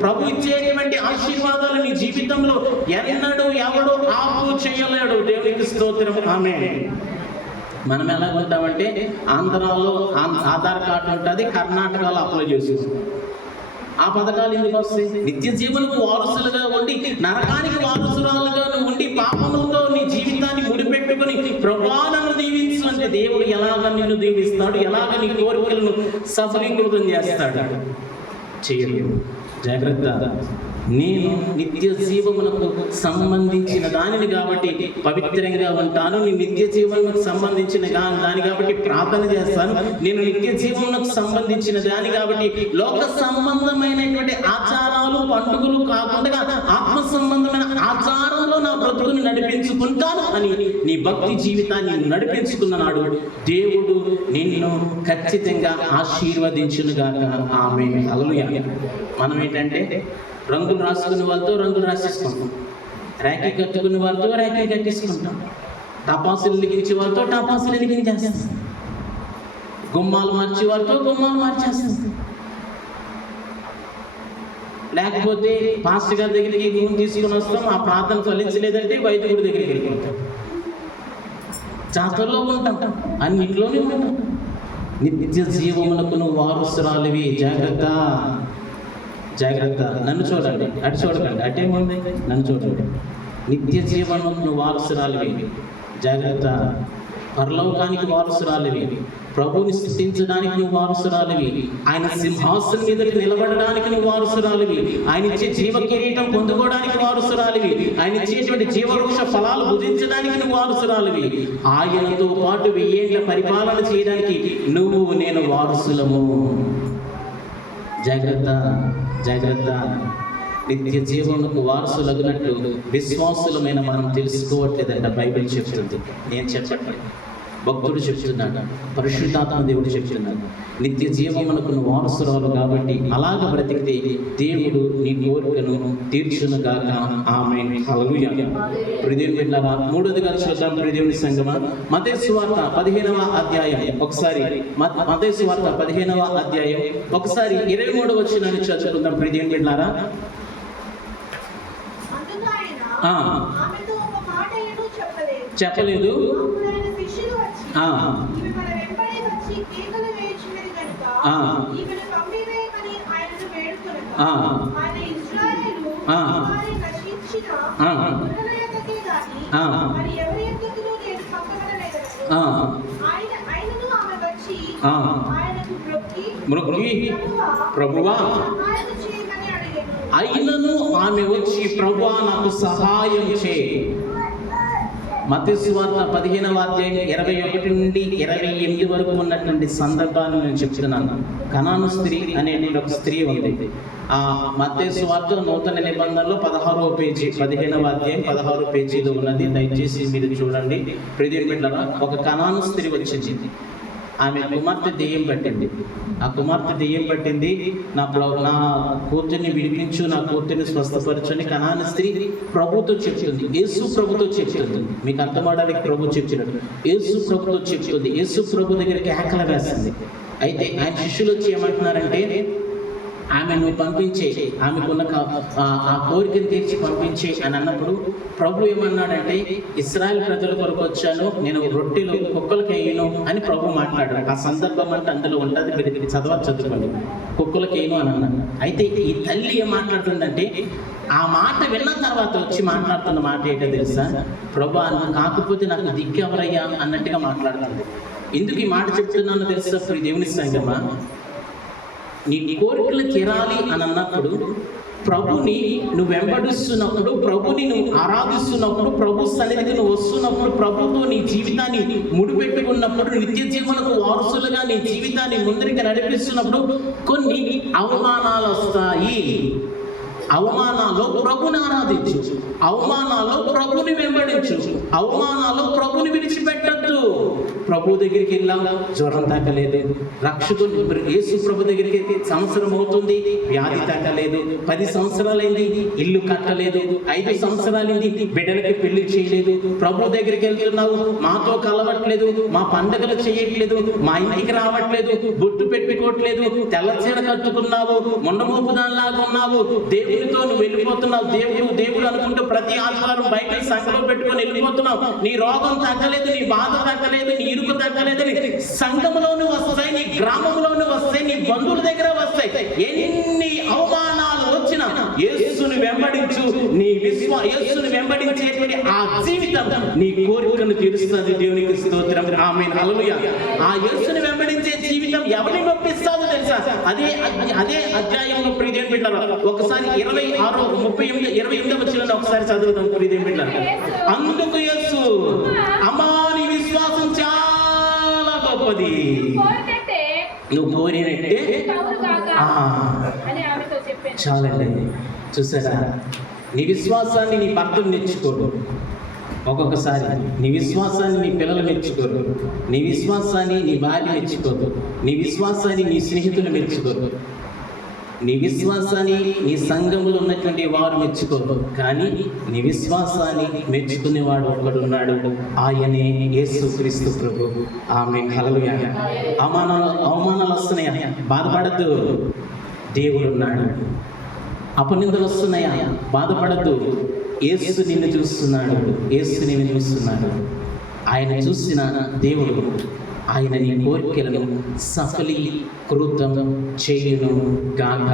ప్రభు ఇచ్చేటువంటి ఆశీర్వాదాలు నీ జీవితంలో ఎన్నడూ ఎవడు ఆపు చేయలేడు. దేవునికి స్తోత్రం. ఆమేన్. మనం ఎలా ఉంటామంటే ఆంధ్రాలో ఆధార్ కార్డు ఉంటుంది, కర్ణాటకలో అప్లై చేసుకుంటాం. ఆ పథకాలు ఎందుకు వస్తాయి? నిత్య జీవనకు వారసులుగా ఉండి నరకానికి వారసురాలుగా ఉండి పాపములతో నీ జీవితాన్ని ముడిపెట్టుకుని ప్రభువా నన్ను దీవించు అంటే దేవుడు ఎలాగ నిన్ను దీవిస్తాడు, ఎలాగ నీ కోరికలను సఫలీకృతం చేస్తాడు? చేయలేదు. జాగ్రత్త. నేను నిత్య జీవమునకు సంబంధించిన దానిని కాబట్టి పవిత్రంగా ఉంటాను. నేను నిత్య జీవనకు సంబంధించిన దాని కాబట్టి ప్రార్థన చేస్తాను. నేను నిత్య జీవమునకు సంబంధించిన దాని కాబట్టి లోక సంబంధమైనటువంటి ఆచారాలు పండుగలు కాకుండా ఆత్మ సంబంధమైన ఆచారంలో నా బ్రతుకుని నడిపించుకుంటాను అని నీ భక్తి జీవితాన్ని నడిపించుకున్నాడు దేవుడు నిన్ను ఖచ్చితంగా ఆశీర్వదించునుగాక. ఆమేన్. హల్లెలూయా. మనం ఏంటంటే రంగులు రాసుకునే వాళ్ళతో రంగులు రాసేసుకుంటాం, ర్యాకీ కట్టుకునే వాళ్ళతో ర్యాకీ కట్టేసుకుంటాం, టపాసులు లిగించే వాళ్ళతో టపాసులు లిగించేస్తాం, గుమ్మాలు మార్చే వాళ్ళతో గుమ్మాలు మార్చేస్తాం. లేకపోతే పాస్టర్ గారి దగ్గరికి నూనె తీసుకుని వస్తాం, ఆ ప్రార్థన ఫలించలేదంటే వైద్యుడి దగ్గరికి వెళ్ళిపోతాం. జాతరలో ఉంటాం, అన్నింటిలోనే ఉంటాం. నిత్య జీవమునకు నువ్వు వారసురాలివి. జాగ్రత్త, జాగ్రత్త. నన్ను చూడండి, అటు చూడకండి, అటేముంది, నన్ను చూడండి. నిత్య జీవనముకు నువ్వు వారసురాలివి. జాగ్రత్త. పరలోకానికి వారసురాలివి. ప్రభువుని స్తుతించడానికి నువ్వు వారసురాలివి. ఆయన సింహాసనం మీద నిలబడడానికి నువ్వు వారసురాలివి. ఆయన ఇచ్చే జీవ కిరీటం పొందుకోవడానికి వారసురాలివి. ఆయన ఇచ్చేటువంటి జీవవృక్ష ఫలాలు భుజించడానికి నువ్వు వారసురాలివి. ఆయనతో పాటు 1000 ఏళ్ల పరిపాలన చేయడానికి నువ్వు నేను వారసులము. జాగ్రత్త, జాగ్రత్త. నిత్య జీవమునకు వారసులగినట్లు విశ్వాసులమైన మనం తెలుసుకోవట్లేదంట బైబిల్ చెప్తుంది. నేను చెప్పట్లేదు, భక్తుడు చెప్తున్నాడు, పరిశుద్ధాత్మ దేవుడు చెప్తున్నాడు. నిత్య జీవమునకు వారసురాలు కాబట్టి అలాగ బ్రతికితే దేవుడు నీ కోరికను తీర్చునుగాక. ఆమేన్. హల్లెలూయా. ప్రియదేవుని బిడ్డలారా, 3వదిగా చూద్దాం. ప్రియదేవుని సంగమా, మత్తయి సువార్త 15వ అధ్యాయం ఒకసారి, మత్తయి సువార్త 15వ అధ్యాయం ఒకసారి 23వ వచనాన్ని చదువుకుందాం. ప్రియదేవుని బిడ్డలారా, చెప్పలేదు. ప్రభువా, అయినను ఆమె వచ్చి ప్రభువా నాకు సహాయం చేయి. మత్తయి సువార్త 15వ అధ్యాయం 21 నుండి 28 వరకు ఉన్నటువంటి సందర్భాన్ని నేను చెప్తున్నాను. కనాను స్త్రీ అనేటువంటి ఒక స్త్రీ ఉంది. ఆ మత్తయి సువార్త నూతన నిబంధనలో 16వ పేజీ, 15వ అధ్యాయం 16వ పేజీలో ఉన్నది. దయచేసి మీరు చూడండి. ప్రియదేవుని బిడ్డలారా, ఒక కనాను స్త్రీ వచ్చింది. ఆమె కుమార్తె దెయ్యం పట్టింది. ఆ కుమార్తె దెయ్యం పట్టింది. నా కూతుర్ని విడిపించు, నా కూతుర్ని స్వస్థపరచని కనాను స్త్రీ ప్రభుతో చెప్తుంది. యేసు ప్రభుతో చెప్తుంది. మీకు అర్థమవడానికి ప్రభు చెప్తున్నాడు. యేసు ప్రభుతో చెప్తుంది. యేసు ప్రభు దగ్గరికి కేకలు వేస్తుంది. అయితే ఆయన శిష్యులు వచ్చి ఏమంటున్నారంటే, ఆమెను పంపించే, ఆమెకున్న ఆ కోరికను తీర్చి పంపించే అని అన్నప్పుడు ప్రభు ఏమన్నాడంటే, ఇశ్రాయేల్ ప్రజల కొరకు వచ్చాను, నేను రొట్టెలు కుక్కలకి వేయను అని ప్రభు మాట్లాడాడు. ఆ సందర్భం అంటే అందులో ఉంటుంది, మీరు చదువుకోండి. కుక్కలకి వేయను అని అన్నాడు. అయితే ఈ తల్లి ఏం మాట్లాడుతుందంటే, ఆ మాట విన్న తర్వాత వచ్చి మాట్లాడుతున్న మాట ఏంటో తెలుసా? ప్రభు కాకపోతే నాకు దిక్కు ఎవరయ్యా అన్నట్టుగా మాట్లాడుతుంది. ఎందుకు ఈ మాట చెప్తున్నానో తెలుసా? దేవుని సంగమా, నీ కోరికలు తీరాలి అని అన్నప్పుడు, ప్రభుని నువ్వు వెంబడిస్తున్నప్పుడు, ప్రభుని నువ్వు ఆరాధిస్తున్నప్పుడు, ప్రభు సన్నిధికి నువ్వు వస్తున్నప్పుడు, ప్రభుతో నీ జీవితాన్ని ముడిపెట్టుకున్నప్పుడు, నిత్య జీవనకు వారసులుగా నీ జీవితాన్ని ముందరికి నడిపిస్తున్నప్పుడు కొన్ని అవమానాలు వస్తాయి. అవమానాల్లో ప్రభుని ఆరాధించు, అవమానాల్లో ప్రభుని వెంబడించు, అవమానాల్లో ప్రభుని విడిచిపెట్టద్దు. ప్రభు దగ్గరికి వెళ్ళాం, జ్వరం తగ్గలేదు. రక్షకుడు యేసు ప్రభు దగ్గరికి సంవత్సరం అవుతుంది, వ్యాధి తగ్గలేదు. 10 సంవత్సరాలైంది, ఇల్లు కట్టలేదు. 5 సంవత్సరాలైంది, బిడ్డలకి పెళ్లి చేయలేదు. ప్రభు దగ్గరికి వెళ్తున్నావు, మాతో కలవట్లేదు, మా పండుగలు చేయట్లేదు, మా ఇంటికి రావట్లేదు, బొట్టు పెట్టుకోవట్లేదు, తెల్లచీర కట్టుకున్నావు, మొండమోపుదానిలాగా ఉన్నావు, దేవునితో నువ్వు వెళ్ళిపోతున్నావు. దేవుడు అనుకుంటూ ప్రతి ఆదివారం బయట సంఘంలో పెట్టుకొని వెళ్ళిపోతున్నావు. నీ రోగం తగ్గలేదు, నీ బాధ తగ్గలేదు, నీ ఇరుకు తగ్గలేదని సంఘంలోనూ వస్తాయి, నీ గ్రామంలోనూ వస్తాయి, నీ బంధువుల దగ్గర వస్తాయి. ఎన్ని అవమానాలు వచ్చినా యేసుని వెంబడించు. యేసుని వెంబడించేటువంటి ఆ జీవితం నీ కోరికను తీరుస్తుంది. దేవునికి స్తోత్రం. ఆమేన్. హల్లెలూయా. ఆ యేసుని వెంబడించే జీవితం ఎవరిని నొప్పిస్తావో తెలుసా? అదే అధ్యాయంలో ప్రియదేవుని బిడ్డలారా, ఒకసారి 28వ వచనాన్ని ఒకసారి చదువుదాం. ప్రియదేవుని బిడ్డలారా, అందుకు యేసు, అమ్మా నీ విశ్వాసం చాలా గొప్పది, నువ్వు కోరినట్టే చాలండి. చూసారా, నీ విశ్వాసాన్ని నీ భర్తలు మెచ్చుకోరు, ఒక్కొక్కసారి నీ విశ్వాసాన్ని నీ పిల్లలు మెచ్చుకోరు, నీ విశ్వాసాన్ని నీ భార్య మెచ్చుకోరు, నీ విశ్వాసాన్ని నీ స్నేహితులు మెచ్చుకోరు, నీ విశ్వాసాన్ని నీ సంఘంలో ఉన్నటువంటి వారు మెచ్చుకోరు. కానీ నీ విశ్వాసాన్ని మెచ్చుకునేవాడు ఒకడున్నాడు, ఆయనే యేసుక్రీస్తు ప్రభు. ఆమేన్. హల్లెలూయా. అవమానాలు వస్తున్నాయా? బాధపడద్దు, దేవుడు ఉన్నాడు. అపనిందలు వస్తున్నాయా? బాధపడద్దు, యేసు నిన్ను చూస్తున్నాడు, యేసు నిన్ను చూస్తున్నాడు. ఆయన చూసిన దేవుడు ఆయన నీ కోరికలను సఫలీకృతం చేయును గాక.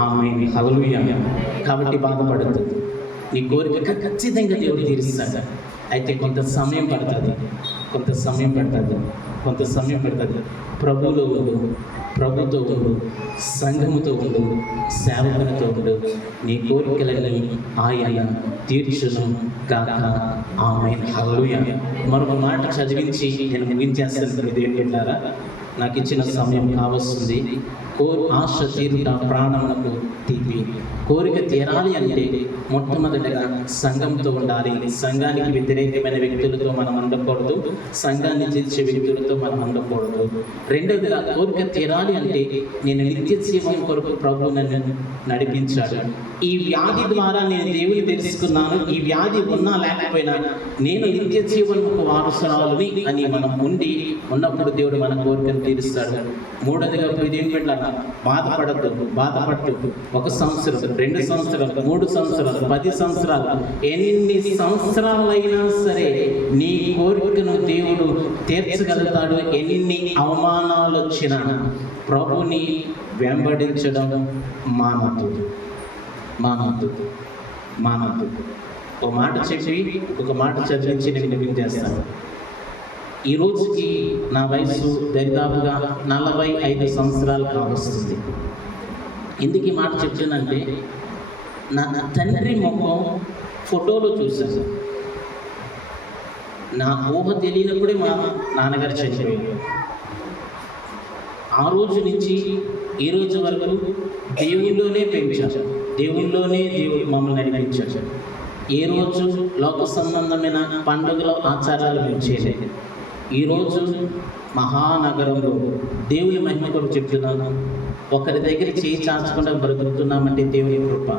ఆమేన్. హల్లెలూయా. కాబట్టి బాధపడద్దు, నీ కోరిక ఖచ్చితంగా దేవుడు తీరుస్తాడు. అయితే కొంత సమయం పడుతుంది. ప్రభువులో ఉండు, ప్రభుతో ఉండు, సంఘముతో ఉండు, సేవకునితో ఉండు. నీ కోరికలని ఆయన తీర్చును గాక. ఆమేన్. హల్లెలూయా. మరొక మాట చదివించి నేను ముగించేస్తాను. ఇదేంటారా, నాకు ఇచ్చిన సమయం కావస్తుంది. ఆశ తీరుట ప్రాణమునకు తీపి. కోరిక తీరాలి అంటే మొట్టమొదటిగా సంఘంతో ఉండాలి. సంఘానికి వ్యతిరేకమైన వ్యక్తులతో మనం ఉండకూడదు, సంఘాన్ని తీర్చే వ్యక్తులతో మనం ఉండకూడదు. రెండవదిగా కోరిక తీరాలి అంటే నేను నిత్య జీవం కొరకు ప్రభు నన్ను నడిపించాడు. ఈ వ్యాధి ద్వారా నేను దేవుని తెలుసుకున్నాను, ఈ వ్యాధి ఉన్నా లేకపోయినా నేను నిత్య జీవనకు వారసురాలని అని మనం ఉన్నప్పుడు దేవుడు మన కోరికను తీరుస్తాడు. మూడవదిగా ఇదేం పెట్టాలి, బాధపడద్దు. బాధపడద్దు. 1 సంవత్సరం, 2 సంవత్సరాలు, 3 సంవత్సరాలు, 10 సంవత్సరాలు, ఎన్ని సంవత్సరాలైనా సరే నీ కోరికను దేవుడు తీర్చగలుగుతాడు. ఎన్ని అవమానాలు వచ్చినా ప్రభుని వెంబడించడం మానద్దు. ఒక మాట చెప్పి ఒక మాట చదివించి నేను ముగించేస్తాను. ఈ రోజుకి నా వయసు దరిదాపుగా 45 సంవత్సరాలు కావస్తుంది. ఎందుకు ఈ మాట చెప్తానంటే, నా తండ్రి ముఖం ఫోటోలో చూశాను. నా ఊహ తెలియనప్పుడే మా నాన్నగారు చనిపోయారు. ఆ రోజు నుంచి ఈ రోజు వరకు దేవుళ్ళలోనే పెంచారు, దేవుడు మమ్మల్ని నడిపించాడు. ఏ రోజు లోక సంబంధమైన పండుగల ఆచారాలు మేము చేయలేదు. ఈరోజు మహానగరంలో దేవుని మహిమ కొరకు చెప్తున్నాను. ఒకరి దగ్గర చేయి చాచకుండా బ్రతుకుతున్నామంటే దేవుని కృప.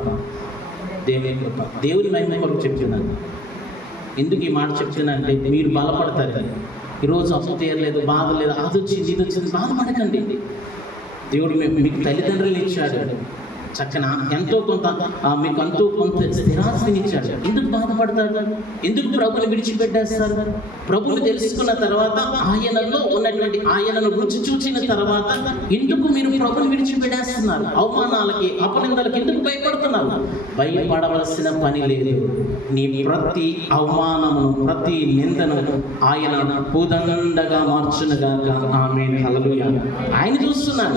దేవుని మహిమ కొరకు చెప్తున్నాను. ఎందుకు ఈ మాట చెప్తున్నానంటే మీరు బలపడతారు. ఈరోజు అప్పు తీరలేదు, బాధ లేదు, అది వచ్చింది ఇది వచ్చింది, బాధపడకండి. దేవుడు మీకు తల్లిదండ్రులు ఇచ్చాడు, చక్కన ఎంతో కొంత మీకు అంతో కొంత స్థిరాస్తిని ఇచ్చాడు. ఎందుకు బాధపడతారు? ఎందుకు ప్రభుని విడిచిపెట్టేస్తారు? ప్రభుని తెలుసుకున్న తర్వాత ఆయనలో ఉన్నటువంటి ఆయనను రుచి చూసిన తర్వాత ఎందుకు మీరు ప్రభుని విడిచిపెట్టేస్తున్నారు? అవమానాలకి, అపనిందలకి ఎందుకు భయపడుతున్నారు? భయపడవలసిన పని లేదు. నీ ప్రతి అవమానము, ప్రతి నిందను ఆయన పూదండగా మార్చునుగాక. ఆమేన్. హల్లెలూయా. ఆయన చూస్తున్నాను.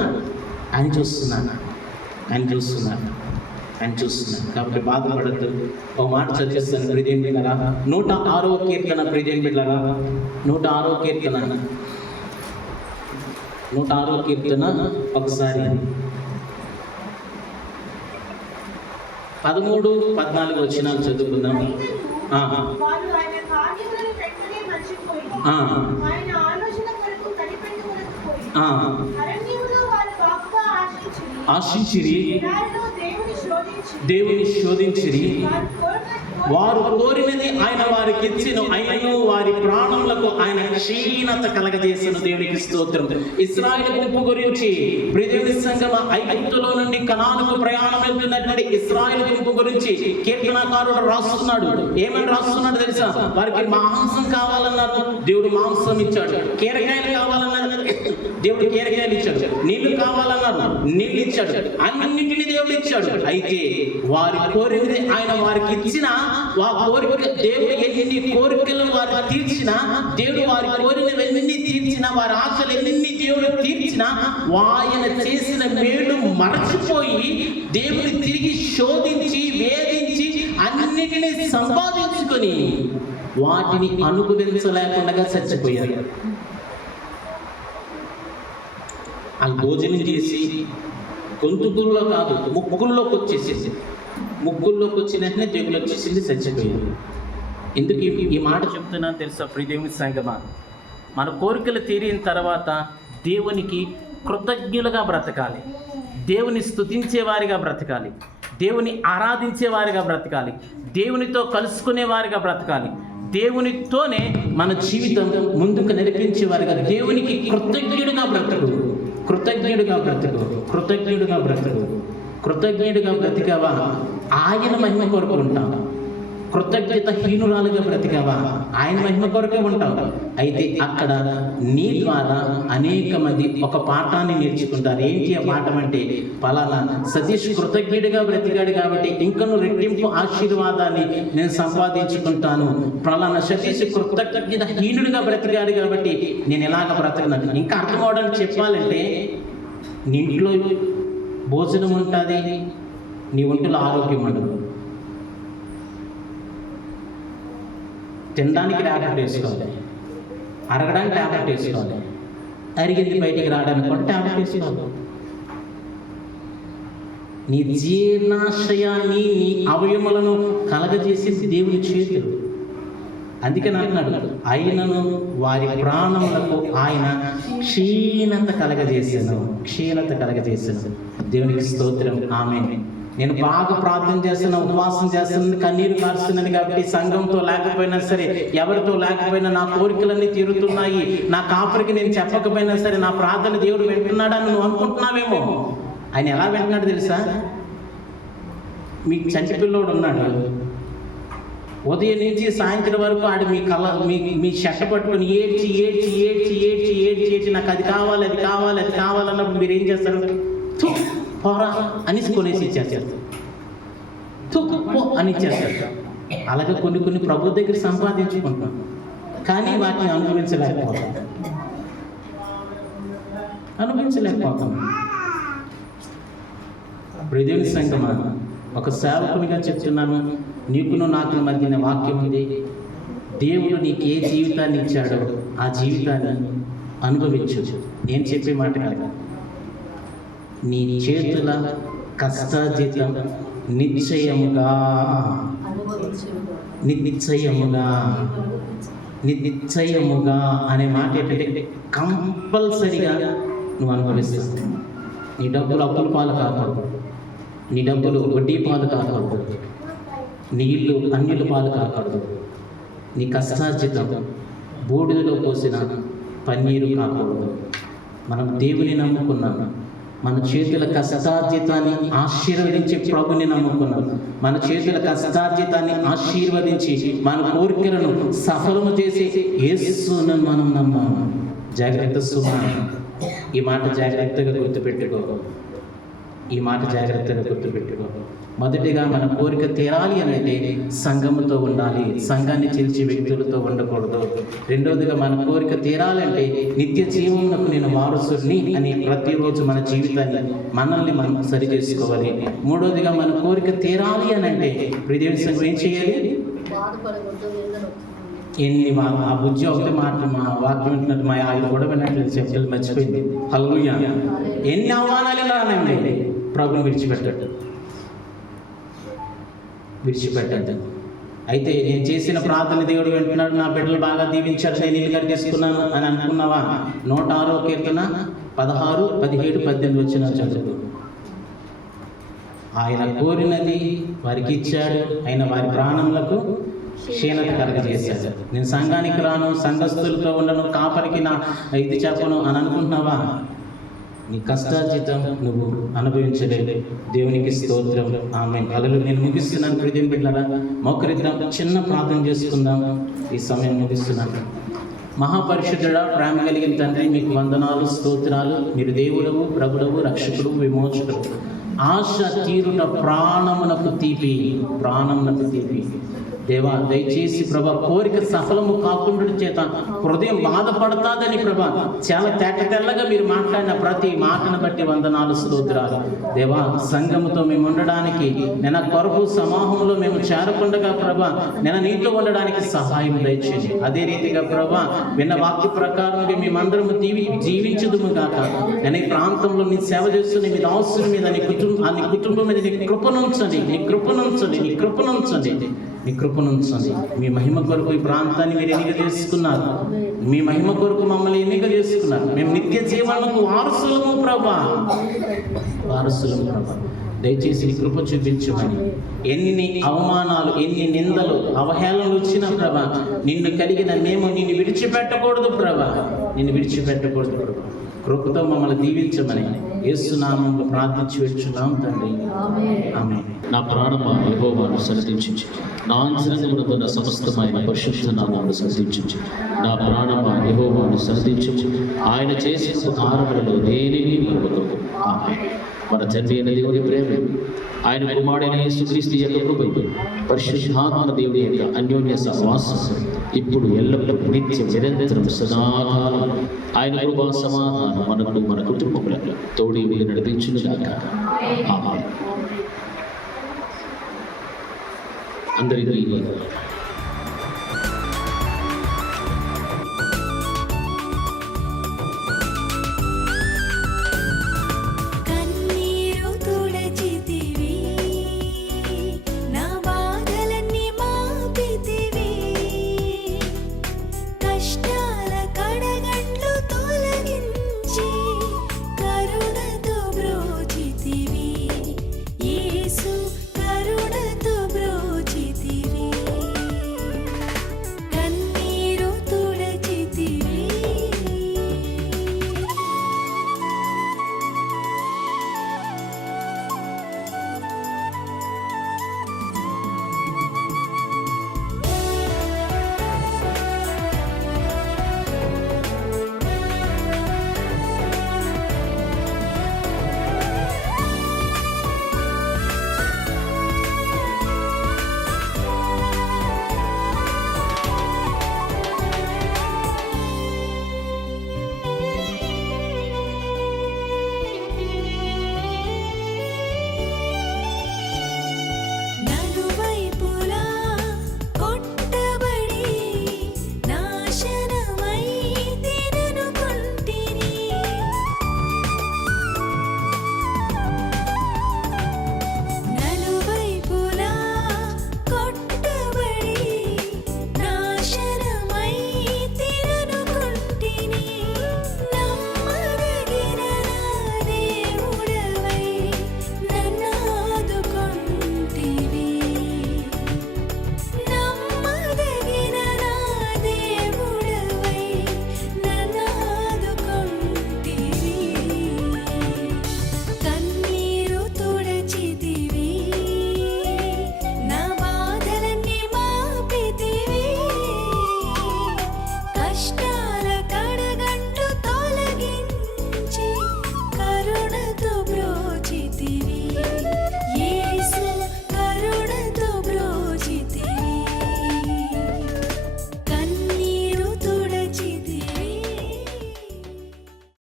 కాబట్టి బాధపడద్దు. ఒక మాట చదివిస్తాను. ప్రియదేవుని బిడ్డలారా, 106వ కీర్తన. ప్రియదేవుని బిడ్డలారా, 106వ కీర్తన ఒకసారి 13, 14 వచనాలు చదువుకుందాం. అరణ్యములో వారు బాగుగా ఆశించిరి, ఎడారిలో దేవుని శోధించిరి. వారు వారు కోరినది ఆయన వారికి ఇచ్చెను, అయినను వారి ప్రాణములకు ఆయన క్షీణత కలగజేసిన దేవునికి స్తోత్రం. ఇశ్రాయేలు గుంపు గురించి ప్రియదేవుని సంగమ, ఐగుప్తులో నుండి కనానుకు ప్రయాణం వెళ్తున్నటువంటి ఇశ్రాయేలు గుంపు గురించి కీర్తనకారుడు రాస్తున్నాడు. ఏమని రాస్తున్నాడు తెలుసా? వారికి మాంసం కావాలన్నారు, దేవుడు మాంసం ఇచ్చాడు. కీరకాయలు కావాలన్నారు, దేవుడు కీరకాయలు ఇచ్చాడు. నీళ్లు కావాలన్నారు, నీళ్లు ఇచ్చాడు. అన్నింటినీ దేవుడు ఇచ్చాడు. అయితే వారి కోరినది ఆయన వారికి ఇచ్చిన కోరిక, దేవుడు ఎన్ని కోరికలు వారు తీర్చినా, దేవుడు వారి కోరినవన్నీ తీర్చిన, వారి ఆశలు ఎన్ని దేవుడు తీర్చిన, ఆయన చేసిన మేలు మరచిపోయి దేవుని తిరిగి శోధించి వేధించి అన్నిటినీ సంపాదించుకొని వాటిని అనుభవించలేకుండా చచ్చిపోయారు. ఆ భోజనం చేసి గొంతుకుల్లో కాదు ముక్కుల్లోకి వచ్చేసేసి, ముక్కుల్లోకి వచ్చిన వెంటనే దేవుడు వచ్చేసింది, చచ్చిపోయింది. ఎందుకు ఈ మాట చెప్తున్నా తెలుసా? ప్రియదేవుని సంగమా, మన కోరికలు తీరిన తర్వాత దేవునికి కృతజ్ఞులుగా బ్రతకాలి, దేవుని స్తుతించేవారిగా బ్రతకాలి, దేవుని ఆరాధించేవారిగా బ్రతకాలి, దేవునితో కలుసుకునేవారిగా బ్రతకాలి. దేవునితోనే మన జీవితం ముందుకు నడిపించేవారిగా, దేవునికి కృతజ్ఞుడిగా బ్రతకు, కృతజ్ఞుడిగా బ్రతుకు, కృతజ్ఞుడిగా బ్రతుకు. కృతజ్ఞుడిగా బ్రతికావా ఆయన మహిమ కొరకు ఉంటావు. కృతజ్ఞత హీనురాలుగా బ్రతికావా ఆయన మహిమ కొరకే ఉంటావు. అయితే అక్కడ నీ ద్వారా అనేక మంది ఒక పాఠాన్ని నేర్చుకుంటారు. ఏంటి ఆ పాఠం అంటే, పలానా సతీష్ కృతజ్ఞుడిగా బ్రతికాడు కాబట్టి ఇంకను రెట్టింపు ఆశీర్వాదాన్ని నేను సంపాదించుకుంటాను. పలానా సతీష్ కృతజ్ఞత హీనుడిగా బ్రతికాడు కాబట్టి నేను ఎలాగ బ్రతకను. ఇంకా అర్థం అవడానికి చెప్పాలంటే, నీ ఇంట్లో భోజనం ఉంటుంది, నీ ఒంటిలో ఆరోగ్యం ఉండదు. తినడానికి ట్యాబ్లెట్ వేసుకోవాలి, అరగడానికి ట్యాబ్లెట్ వేసుకోవాలి, అరిగింది బయటికి రావడానికి కూడా ట్యాబ్లెట్ వేసుకోవాలి. నీ జీర్ణాశయాన్ని, నీ అవయములను కలగజేసేసి దేవుని చేతులు. అందుకని అంటున్నాడు, ఆయనను వారి ప్రాణములకు ఆయన క్షీణత కలగజేసాను, క్షీణత కలగజేసాను. దేవునికి స్తోత్రం. ఆమేన్. నేను బాగా ప్రార్థన చేస్తున్నా, ఉపవాసం చేస్తున్నాను, కన్నీరు కారుస్తున్నాను కాబట్టి సంఘంతో లేకపోయినా సరే, ఎవరితో లేకపోయినా నా కోరికలన్నీ తీరుతున్నాయి, నా కాపరికి నేను చెప్పకపోయినా సరే నా ప్రార్థన దేవుడు వింటున్నాడని నువ్వు అనుకుంటున్నావేమో. ఆయన ఎలా వింటున్నాడు తెలుసా? మీకు చంటి పిల్లోడు ఉన్నాడు, ఉదయం నుంచి సాయంత్రం వరకు ఆడు మీ షర్ట్ పట్టుకొని ఏడ్చి ఏడ్చి ఏడ్చి ఏడ్చి ఏడ్చి ఏడ్చి నాకు అది కావాలి, అది కావాలి, అది కావాలన్నప్పుడు మీరు ఏం చేస్తారు? పోరా అని కొనేసి ఇచ్చేస్తారు, పో అని ఇచ్చేస్తారు. అలాగే కొన్ని కొన్ని ప్రభు దగ్గర సంపాదించుకుంటాం, కానీ వాటిని అనుభవించలేకపోతాం. దేవుని సంగమా, ఒక సేవకునిగా చెప్తున్నాను, నీకును నాకు మధ్యన వాక్యం ఉంది. దేవుడు నీకు ఏ జీవితాన్ని ఇచ్చాడో ఆ జీవితాన్ని అనుభవించు. నేను చెప్పే మాట కాదు, నీ చేతుల కష్టార్జితం నిశ్చయముగా నిశ్చయముగా నిశ్చయముగా అనే మాట ఏంటంటే కంపల్సరిగా నువ్వు అనుభవిస్తావు. నీ డబ్బులు అప్పుల పాలు కాకూడదు, నీ డబ్బులు వడ్డీ పాలు కాకూడదు, నీ ఇల్లు అన్యుల పాలు కాకూడదు, నీ కష్టార్జితం బూడిదలో పోసిన పన్నీరు కాకూడదు. మనం దేవుని నమ్ముకున్నాము, మన చేతుల కష్టార్జితాన్ని ఆశీర్వదించి ప్రభుని నమ్ముకున్నాం. మన చేతుల కష్టార్జితాన్ని ఆశీర్వదించి మన కోరికలను సఫలము చేసి యేసును మనం నమ్మాము. జాగ్రత్త సుమా, ఈ మాట జాగ్రత్తగా గుర్తుపెట్టుకో, ఈ మాట జాగ్రత్తగా గుర్తుపెట్టుకో. మొదటిగా మన కోరిక తీరాలి అంటే సంఘముతో ఉండాలి, సంఘాన్ని చిలిచి వ్యక్తులతో ఉండకూడదు. రెండవదిగా మన కోరిక తీరాలంటే నిత్య జీవమునకు నేను వారసుని అని ప్రతిరోజు మన జీవితాన్ని మనల్ని మనం సరి చేసుకోవాలి. మూడవదిగా మన కోరిక తీరాలి అని అంటే ప్రియదేవుని సంఘం ఏం చేయాలి? ఆ బుజ్జి ఒకటి మాట మా వాక్యం వింటున్నట్టు మా ఆయన కూడా విన్నట్లేదు, చెప్పలు మర్చిపోయింది. హల్లెలూయా. ఎన్ని అవమానాలు రానండి, ప్రభుని విడిచిపెట్టద్దు. అయితే నేను చేసిన ప్రార్థన దేవుడు వింటున్నాడు, నా బిడ్డలు బాగా దీవించాడు, నేను ఇల్లు కట్టేసుకున్నాను అని అనుకున్నావా? 106వ కీర్తన 16, 17, 18 వచ్చిన చదువు. ఆయన కోరినది వారికి ఇచ్చాడు, ఆయన వారి ప్రాణములకు క్షీణత కలగజేశాడు. నేను సంఘానికి రాను, సంఘస్థులతో ఉండను, కాపరికి నా ఇది చెప్పను అని అనుకుంటున్నావా? నీ కష్టార్జితం నువ్వు అనుభవించలేదు. దేవునికి స్తోత్రం. ఆమేన్. హల్లెలూయా. నేను ముగిస్తున్నాను. ప్రియమైన బిడ్డలారా, మోకరిద్దాం, చిన్న ప్రార్థన చేసుకుందాం. ఈ సమయం ముగిస్తున్నాను. మహాపరిశుద్ధుడా, ప్రేమ కలిగిన తండ్రి, మీకు వందనాలు, స్తోత్రాలు. మీరు దేవుడవు, ప్రభుడవు, రక్షకుడు, విమోచకుడు. ఆశ తీరుట ప్రాణమునకు తీపి, ప్రాణమునకు తీపి. దేవా, దయచేసి ప్రభా, కోరిక సఫలము కాకుండా చేత హృదయం బాధపడతాదని ప్రభా, చాలా తెల్లగా మీరు మాట్లాడిన ప్రతి మాటను బట్టి వందనాలు, స్తోత్రాలు. దేవా, సంఘముతో మేము ఉండడానికి, నేను కొరకు సమాహంలో మేము చేరకుండగా ప్రభా, నేను నీటిలో ఉండడానికి సహాయం దయచేసి, అదే రీతిగా ప్రభా, విన్న వాక్య ప్రకారంగా మేమందరము జీవించుదుము గాక. నేను ఈ ప్రాంతంలో నీ సేవ చేస్తున్న మీ దాసుల మీద, నీ కుటుంబం మీద నీ కృపనుంచండి, నీ కృపనుంచండి, నీ కృపనుంచండి, నీ కృపనుంచండి. మీ మహిమ కొరకు ఈ ప్రాంతాన్ని మీరు ఎన్నిక చేసుకున్నారు, మీ మహిమ కొరకు మమ్మల్ని ఎన్నిక చేసుకున్నారు. మేము నిత్య జీవనకు వారసులము ప్రభా, వారసులము ప్రభా. దయచేసి నీ కృప చూపించమని. ఎన్ని అవమానాలు, ఎన్ని నిందలు, అవహేళనలు వచ్చినా ప్రభా, నిన్ను కలిగిన మేము నిన్ను విడిచిపెట్టకూడదు ప్రభా, నిన్ను విడిచిపెట్టకూడదు ప్రభా. కృపతో మమ్మల్ని దీవించమని యేసు నామములో ప్రార్థించి వచ్చున్నాం తండ్రి. ఆమేన్. నా ప్రాణమా యెహోవాను సన్నిధించు, నా అంతరంగమున సమస్తమైన పరిశుద్ధ నామమును సన్నిధించు. నా ప్రాణమా యెహోవాను సన్నిధించు, ఆయన చేసిన ఉపకారములలో దేనిని మరువకు. ఆమేన్. మన తండ్రి అయిన దేవుని ప్రేమ, ఆయన కుమారుడైన యేసుక్రీస్తు యొక్క కృప, పరిశుద్ధాత్మ దేవుని యొక్క అన్యోన్య సహవాసం ఇప్పుడు ఎల్లప్పుడూ నిత్య నిరంతరం సదాకాలం ఆయన కృపా సమాధానం మనకు, మన కుటుంబములకు తోడి నడిపించును గాక. ఆమేన్. అందరికీ